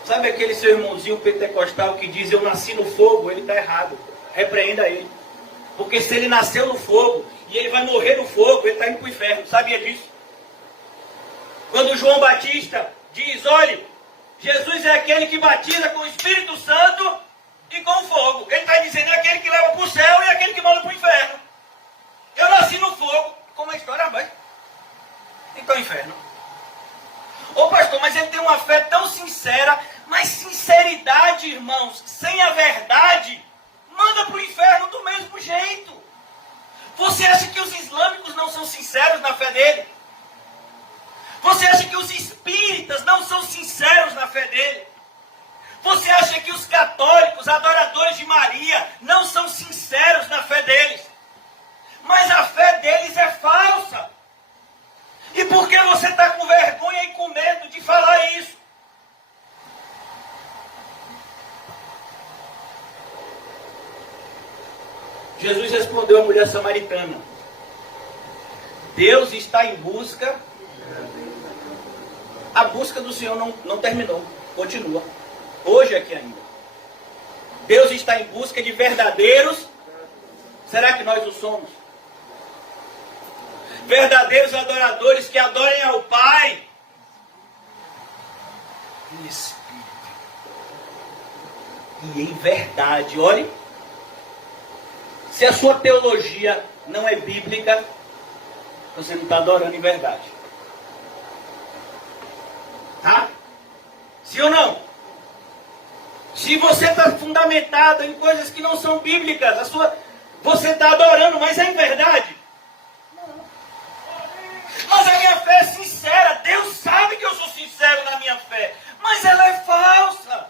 Sabe aquele seu irmãozinho pentecostal que diz, eu nasci no fogo? Ele está errado. Repreenda ele. Porque se ele nasceu no fogo e ele vai morrer no fogo, ele está indo para o inferno. Sabia disso? Quando João Batista diz, olha, Jesus é aquele que batiza com o Espírito Santo e com fogo. Ele está dizendo, é aquele que leva para o céu e aquele que manda para o inferno. Eu nasci no fogo. Como a história vai? Então é inferno. Ô pastor, mas ele tem uma fé tão sincera, mas sinceridade, irmãos, sem a verdade, manda para o inferno do mesmo jeito. Você acha que os islâmicos não são sinceros na fé dele? Você acha que os espíritas não são sinceros na fé dele? Você acha que os católicos, adoradores de Maria, não são sinceros na fé deles? Mas a fé deles é falsa. E por que você está com vergonha e com medo de falar isso? Jesus respondeu à mulher samaritana. Deus está em busca. A busca do Senhor não terminou. Continua. Hoje aqui ainda. Deus está em busca de verdadeiros. Será que nós o somos? Verdadeiros adoradores que adorem ao Pai em espírito. e em verdade. Olhe, se a sua teologia não é bíblica, você não está adorando em verdade. Tá? Sim ou não? Se você está fundamentado em coisas que não são bíblicas, você está adorando, mas é em verdade. Mas a minha fé é sincera. Deus sabe que eu sou sincero na minha fé. Mas ela é falsa.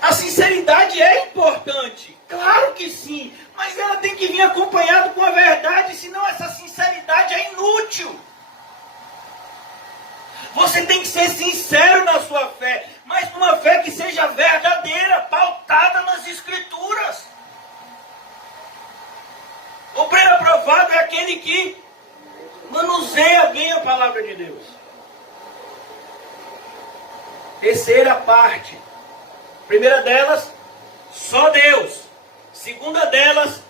A sinceridade é importante. Claro que sim. Mas ela tem que vir acompanhada com a verdade. Senão essa sinceridade é inútil. Você tem que ser sincero na sua fé. Mas uma fé que seja verdadeira, pautada nas Escrituras. O obreiro aprovado é aquele que manuseia bem a palavra de Deus. Terceira parte. Primeira delas, só Deus. Segunda delas,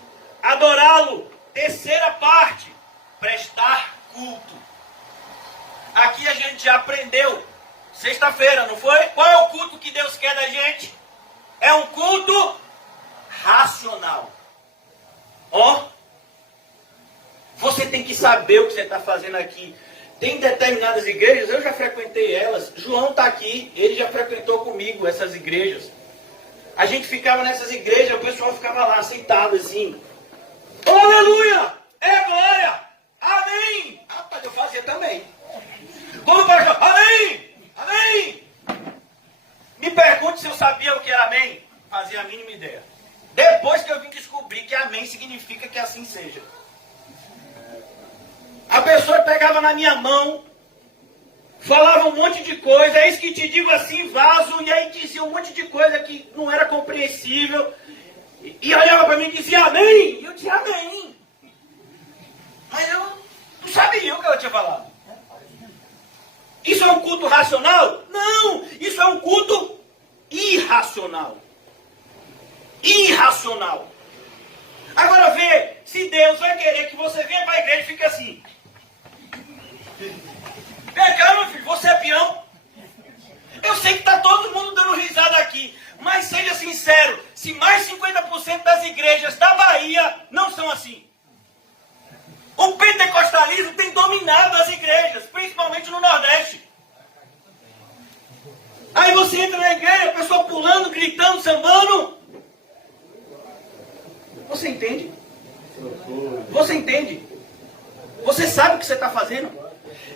adorá-lo. Terceira parte, prestar culto. Aqui a gente já aprendeu, sexta-feira, não foi? Qual é o culto que Deus quer da gente? É um culto racional. Ó, você tem que saber o que você está fazendo aqui. Tem determinadas igrejas, eu já frequentei elas. João está aqui, ele já frequentou comigo essas igrejas. A gente ficava nessas igrejas, o pessoal ficava lá, sentado assim. Oh, aleluia! É glória! Amém! Rapaz, eu fazia também. Quando o pastor, amém! Amém! Me pergunte se eu sabia o que era amém. Fazia a mínima ideia. Depois que eu vim descobrir que amém significa que assim seja. A pessoa pegava na minha mão, falava um monte de coisa, é isso que te digo assim, vaso, e aí dizia um monte de coisa que não era compreensível, e olhava para mim e dizia amém, e eu dizia amém. Mas eu não sabia o que eu tinha falado. Isso é um culto racional? Não, isso é um culto irracional. Irracional. Agora vê, se Deus vai querer que você venha para a igreja e fique assim. Vem cá, meu filho, você é peão? Eu sei que está todo mundo dando risada aqui, mas seja sincero, se mais 50% das igrejas da Bahia não são assim. O pentecostalismo tem dominado as igrejas, principalmente no Nordeste. Aí você entra na igreja, a pessoa pulando, gritando, sambando. Você entende? Você entende? Você sabe o que você está fazendo?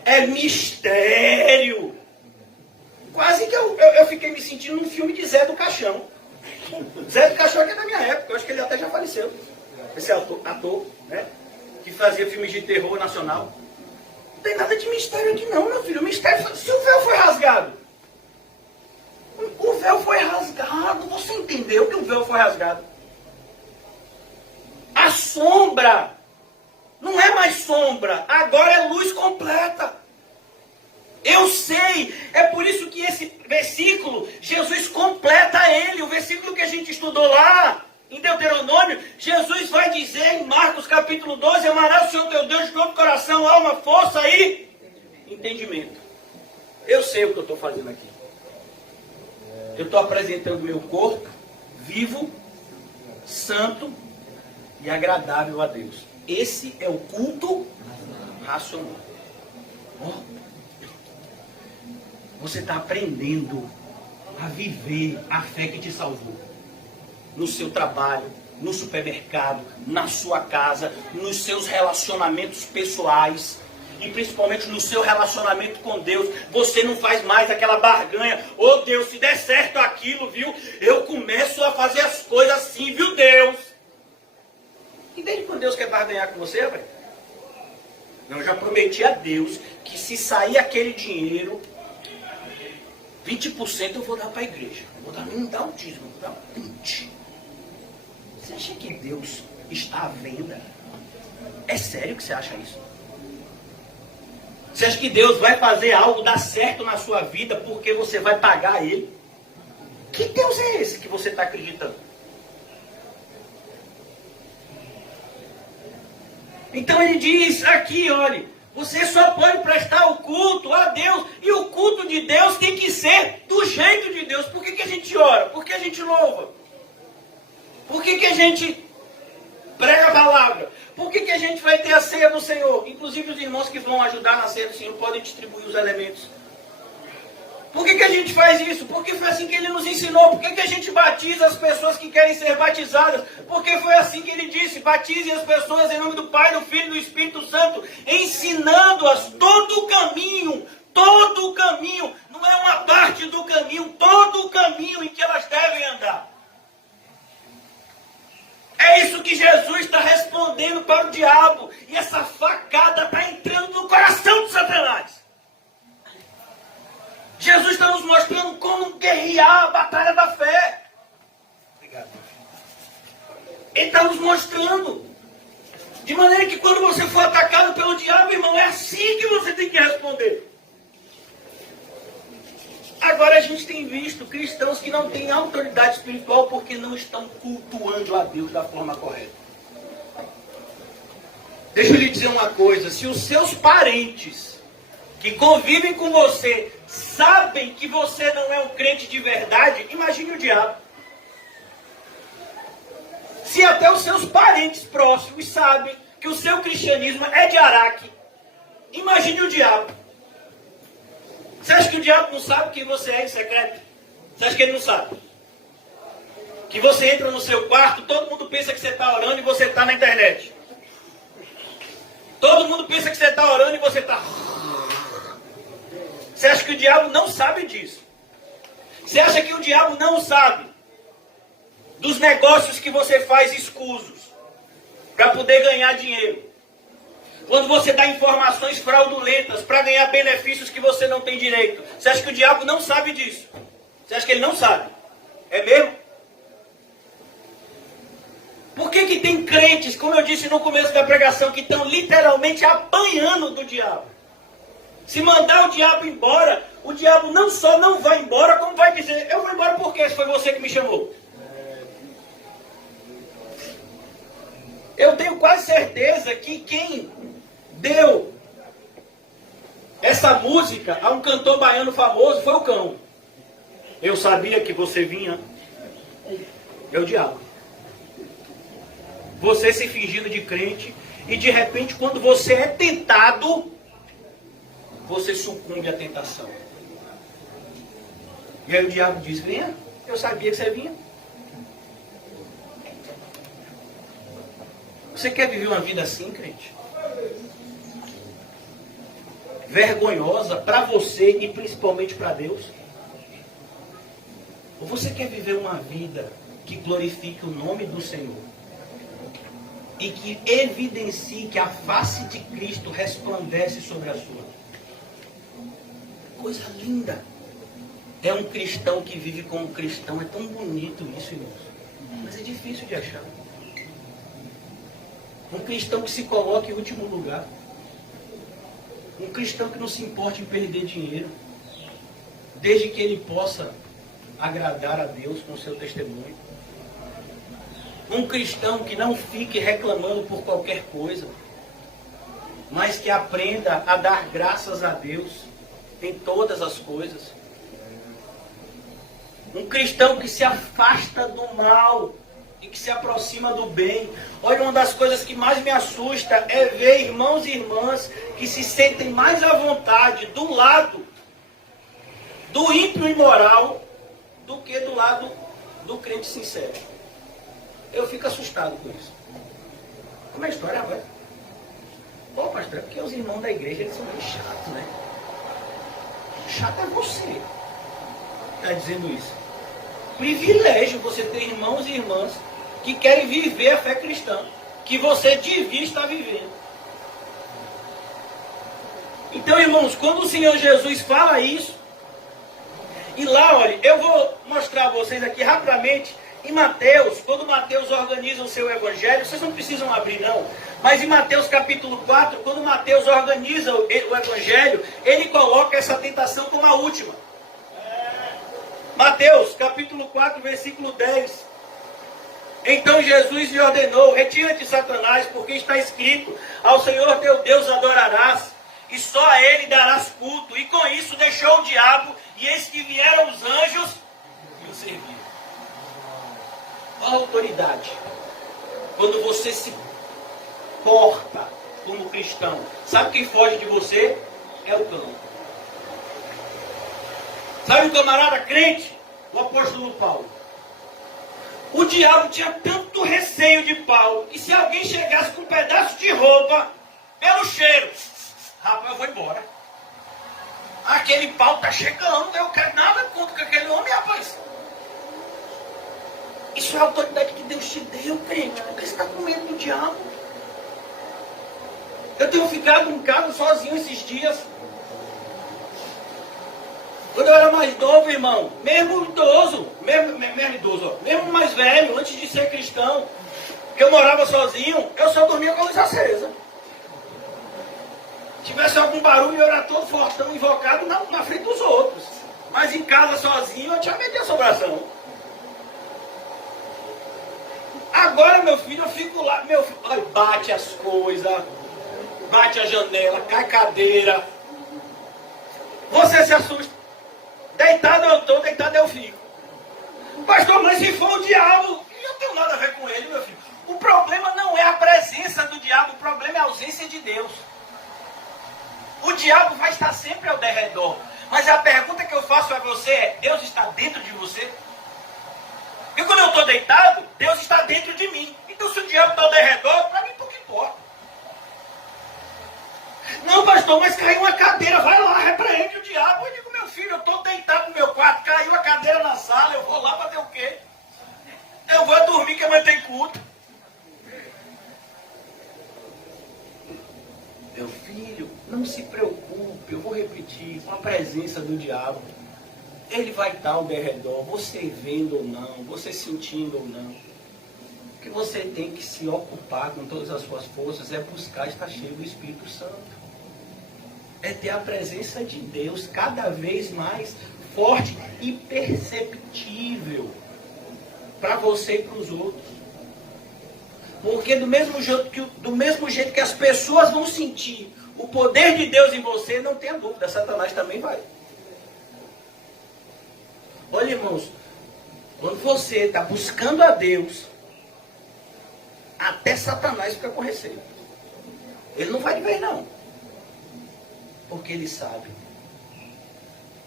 É mistério. Quase que eu fiquei me sentindo num filme de Zé do Caixão. Zé do Caixão que é da minha época, eu acho que ele até já faleceu. Esse ator, né? Que fazia filmes de terror nacional. Não tem nada de mistério aqui não, meu filho. O mistério, se o véu foi rasgado. O véu foi rasgado. Você entendeu que o véu foi rasgado? A sombra não é mais sombra, agora é luz completa. Eu sei, é por isso que esse versículo, Jesus completa ele. O versículo que a gente estudou lá, em Deuteronômio, Jesus vai dizer em Marcos capítulo 12, amarás o Senhor teu Deus de todo coração, alma, força e entendimento. Eu sei o que eu estou fazendo aqui. Eu estou apresentando meu corpo, vivo, santo e agradável a Deus. Esse é o culto racional. Oh. Você está aprendendo a viver a fé que te salvou. No seu trabalho, no supermercado, na sua casa, nos seus relacionamentos pessoais e principalmente no seu relacionamento com Deus. Você não faz mais aquela barganha. Ô Deus, se der certo aquilo, viu? Eu começo a fazer as coisas assim, viu Deus? E desde quando Deus quer barganhar com você, velho? Eu já prometi a Deus que se sair aquele dinheiro, 20% eu vou dar para a igreja. Não dá um dízimo, vou dar 20%. Você acha que Deus está à venda? É sério que você acha isso? Você acha que Deus vai fazer algo dar certo na sua vida porque você vai pagar Ele? Que Deus é esse que você está acreditando? Então ele diz aqui, olhe, Você só pode prestar o culto a Deus. E o culto de Deus tem que ser do jeito de Deus. Por que a gente ora? Por que a gente louva? Por que a gente prega a palavra? Por que a gente vai ter a ceia do Senhor? Inclusive os irmãos que vão ajudar na ceia do Senhor podem distribuir os elementos. Por que a gente faz isso? Porque foi assim que ele nos ensinou. Por que a gente batiza as pessoas que querem ser batizadas? Porque foi assim que ele disse: batizem as pessoas em nome do Pai, do Filho e do Espírito Santo, ensinando-as todo o caminho. Todo o caminho. Não é uma parte do caminho, todo o caminho em que elas devem andar. É isso que Jesus está respondendo para o diabo. E essa facada está entrando no coração de Satanás. Jesus está nos mostrando como guerrear a batalha da fé. Obrigado. Ele está nos mostrando. De maneira que quando você for atacado pelo diabo, irmão, é assim que você tem que responder. Agora a gente tem visto cristãos que não têm autoridade espiritual porque não estão cultuando a Deus da forma correta. Deixa eu lhe dizer uma coisa: se os seus parentes que convivem com você sabem que você não é um crente de verdade, imagine o diabo. Se até os seus parentes próximos sabem que o seu cristianismo é de araque, imagine o diabo. Você acha que o diabo não sabe quem você é em secreto? Você acha que ele não sabe? Que você entra no seu quarto, todo mundo pensa que você está orando e você está na internet. Todo mundo pensa que você está orando e você está... Você acha que o diabo não sabe disso? Você acha que o diabo não sabe dos negócios que você faz escusos para poder ganhar dinheiro? Quando você dá informações fraudulentas para ganhar benefícios que você não tem direito. Você acha que o diabo não sabe disso? Você acha que ele não sabe? É mesmo? Por que tem crentes, como eu disse no começo da pregação, que estão literalmente apanhando do diabo? Se mandar o diabo embora, o diabo não só não vai embora, como vai dizer: eu vou embora porque foi você que me chamou. Eu tenho quase certeza que quem deu essa música a um cantor baiano famoso foi o Cão. Eu sabia que você vinha. É o diabo. Você se fingindo de crente e de repente, quando você é tentado, você sucumbe à tentação. E aí o diabo diz: venha, eu sabia que você vinha. Você quer viver uma vida assim, crente? Vergonhosa para você e principalmente para Deus? Ou você quer viver uma vida que glorifique o nome do Senhor e que evidencie que a face de Cristo resplandece sobre a sua? Coisa linda. É um cristão que vive como cristão. É tão bonito isso, irmãos. Mas é difícil de achar. Um cristão que se coloca em último lugar. Um cristão que não se importa em perder dinheiro, desde que ele possa agradar a Deus com o seu testemunho. Um cristão que não fique reclamando por qualquer coisa, mas que aprenda a dar graças a Deus em todas as coisas. Um cristão que se afasta do mal e que se aproxima do bem. Olha, uma das coisas que mais me assusta é ver irmãos e irmãs que se sentem mais à vontade do lado do ímpio e imoral do que do lado do crente sincero. Eu fico assustado com isso. Como é a história agora? Pô, pastor, é porque os irmãos da igreja eles são meio chatos, né? Chato é você que está dizendo isso. Privilégio você ter irmãos e irmãs que querem viver a fé cristã, que você devia estar vivendo. Então, irmãos, quando o Senhor Jesus fala isso, e lá, olha, eu vou mostrar a vocês aqui rapidamente, em Mateus, quando Mateus organiza o seu evangelho, vocês não precisam abrir não, mas em Mateus capítulo 4, quando Mateus organiza o evangelho, ele coloca essa tentação como a última. Mateus capítulo 4, versículo 10. Então Jesus lhe ordenou: retira-te, Satanás, porque está escrito: ao Senhor teu Deus adorarás e só a ele darás culto. E com isso deixou o diabo, e eis que vieram os anjos e o serviram. Qual a autoridade? Quando você se porta como cristão, sabe quem foge de você? É o cão. Sabe o camarada crente? O apóstolo Paulo. O diabo tinha tanto receio de Paulo, e se alguém chegasse com um pedaço de roupa, pelo cheiro, rapaz, eu vou embora. Aquele Paulo tá chegando, eu quero nada contra aquele homem, rapaz. Isso é a autoridade que Deus te deu, crente. Por que você está com medo do diabo? Eu tenho ficado em casa sozinho esses dias. Quando eu era mais novo, irmão, mesmo idoso, mesmo mais velho, antes de ser cristão, que eu morava sozinho, eu só dormia com a luz acesa. Se tivesse algum barulho, eu era todo fortão, invocado na frente dos outros. Mas em casa sozinho, eu tinha medo de assombração. Agora, meu filho, eu fico lá, meu filho, olha, bate as coisas, bate a janela, cai cadeira. Você se assusta. Deitado eu estou, deitado eu fico. Pastor, mas se for o diabo, eu não tenho nada a ver com ele, meu filho. O problema não é a presença do diabo, o problema é a ausência de Deus. O diabo vai estar sempre ao derredor. Mas a pergunta que eu faço a você é, Deus está dentro de você? E quando eu estou deitado, Deus está dentro de mim. Então se o diabo está ao derredor, para mim pouco importa. Não, pastor, mas caiu uma cadeira, vai lá, repreende o diabo. Eu digo, meu filho, eu estou deitado no meu quarto, caiu a cadeira na sala, eu vou lá fazer o quê? Eu vou dormir que amanhã tem culto. Meu filho, não se preocupe, eu vou repetir, com a presença do diabo. Ele vai estar ao derredor, você vendo ou não, você sentindo ou não. O que você tem que se ocupar com todas as suas forças é buscar estar cheio do Espírito Santo. É ter a presença de Deus cada vez mais forte e perceptível para você e para os outros. Porque do mesmo jeito que as pessoas vão sentir o poder de Deus em você, não tenha dúvida, Satanás também vai. Olha, irmãos, quando você está buscando a Deus, até Satanás fica com receio. Ele não vai de vez, não. Porque ele sabe.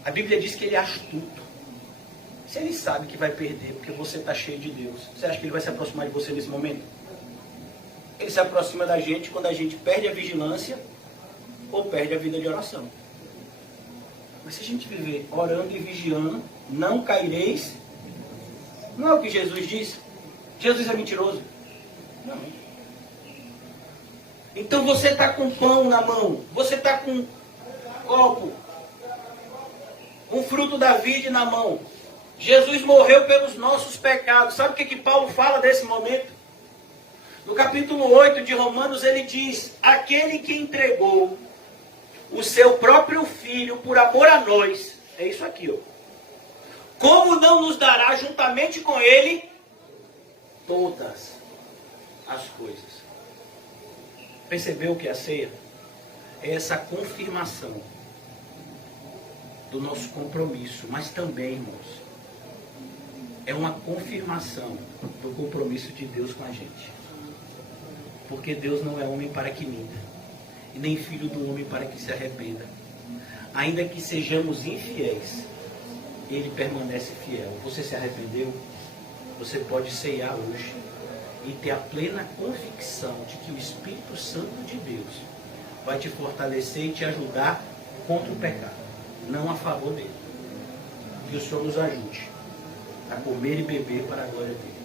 A Bíblia diz que ele é astuto. Se ele sabe que vai perder porque você está cheio de Deus, você acha que ele vai se aproximar de você nesse momento? Ele se aproxima da gente quando a gente perde a vigilância ou perde a vida de oração. Mas se a gente viver orando e vigiando, não caireis. Não é o que Jesus disse? Jesus é mentiroso? Não. Então você está com pão na mão, você está com copo, um fruto da vide na mão. Jesus morreu pelos nossos pecados. Sabe o que Paulo fala desse momento? No capítulo 8 de Romanos ele diz, aquele que entregou o seu próprio filho por amor a nós, é isso aqui, ó. Como não nos dará juntamente com ele todas as coisas? Percebeu que a ceia é essa confirmação do nosso compromisso, mas também, irmãos, é uma confirmação do compromisso de Deus com a gente. Porque Deus não é homem para que minta, e nem filho do homem para que se arrependa. Ainda que sejamos infiéis, Ele permanece fiel. Você se arrependeu? Você pode ceiar hoje e ter a plena convicção de que o Espírito Santo de Deus vai te fortalecer e te ajudar contra o pecado, não a favor dele. Que o Senhor nos ajude a comer e beber para a glória dele.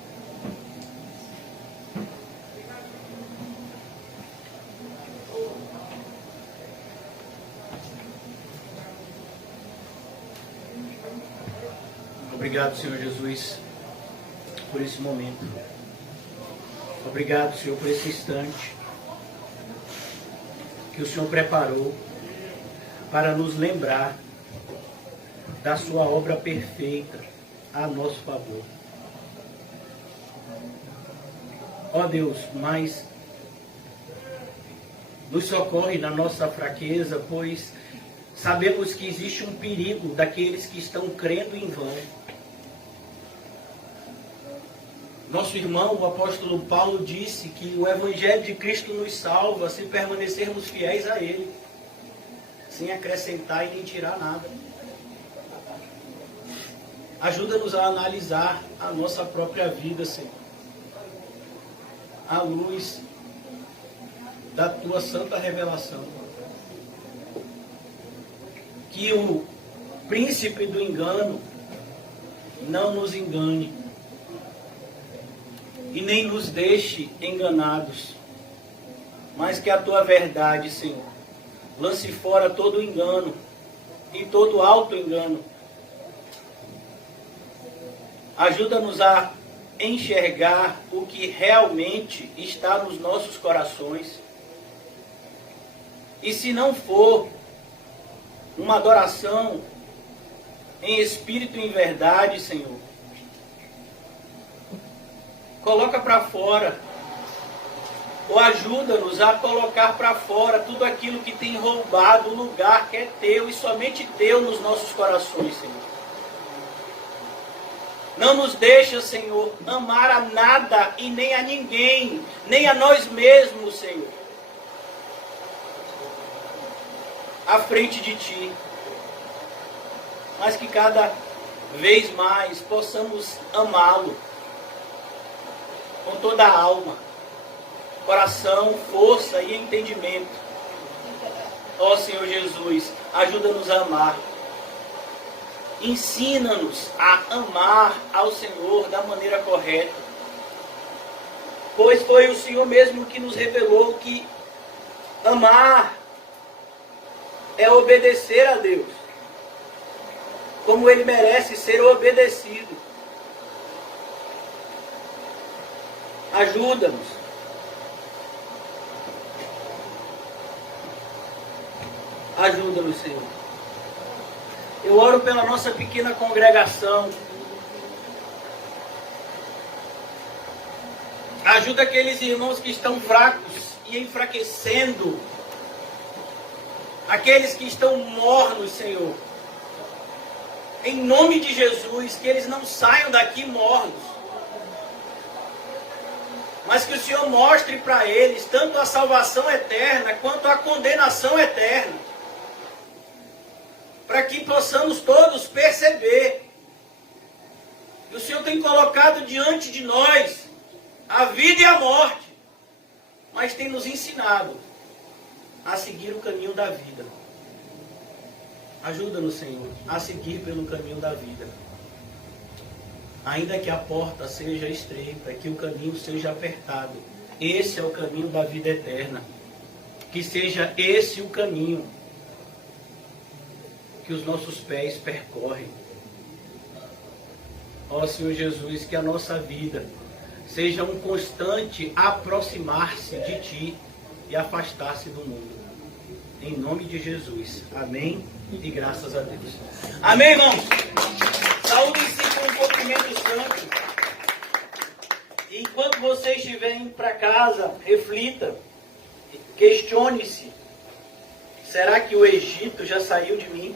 Obrigado, Senhor Jesus, por esse momento. Obrigado, Senhor, por esse instante que o Senhor preparou para nos lembrar da sua obra perfeita a nosso favor. Ó Deus, mas Nos socorre na nossa fraqueza, pois sabemos que existe um perigo daqueles que estão crendo em vão. Nosso irmão, o apóstolo Paulo, disse que o Evangelho de Cristo nos salva se permanecermos fiéis a Ele, sem acrescentar e nem tirar nada. Ajuda-nos a analisar a nossa própria vida, Senhor, à luz da Tua santa revelação. Que o príncipe do engano não nos engane e nem nos deixe enganados, mas que a Tua verdade, Senhor, lance fora todo engano e todo auto-engano. Ajuda-nos a enxergar o que realmente está nos nossos corações. E se não for uma adoração em espírito e em verdade, Senhor, coloca para fora, ou ajuda-nos a colocar para fora tudo aquilo que tem roubado o lugar que é Teu e somente Teu nos nossos corações, Senhor. Não nos deixa, Senhor, amar a nada e nem a ninguém, nem a nós mesmos, Senhor, à frente de Ti. Mas que cada vez mais possamos amá-lo com toda a alma, coração, força e entendimento. Ó Senhor Jesus, ajuda-nos a amar. Ensina-nos a amar ao Senhor da maneira correta. Pois foi o Senhor mesmo que nos revelou que amar é obedecer a Deus, como Ele merece ser obedecido. Ajuda-nos. Ajuda-nos, Senhor. Eu oro pela nossa pequena congregação. Ajuda aqueles irmãos que estão fracos e enfraquecendo. Aqueles que estão mornos, Senhor. Em nome de Jesus, que eles não saiam daqui mornos. Mas que o Senhor mostre para eles tanto a salvação eterna quanto a condenação eterna. Para que possamos todos perceber que o Senhor tem colocado diante de nós a vida e a morte, mas tem nos ensinado a seguir o caminho da vida. Ajuda-nos, Senhor, a seguir pelo caminho da vida. Ainda que a porta seja estreita, que o caminho seja apertado, esse é o caminho da vida eterna. Que seja esse o caminho que os nossos pés percorrem. Ó Senhor Jesus, que a nossa vida seja um constante aproximar-se de Ti e afastar-se do mundo. Em nome de Jesus. Amém e graças a Deus. Amém, irmãos? Saúde-se com um cumprimento santo. E enquanto você estiver indo para casa, reflita, questione-se. Será que o Egito já saiu de mim?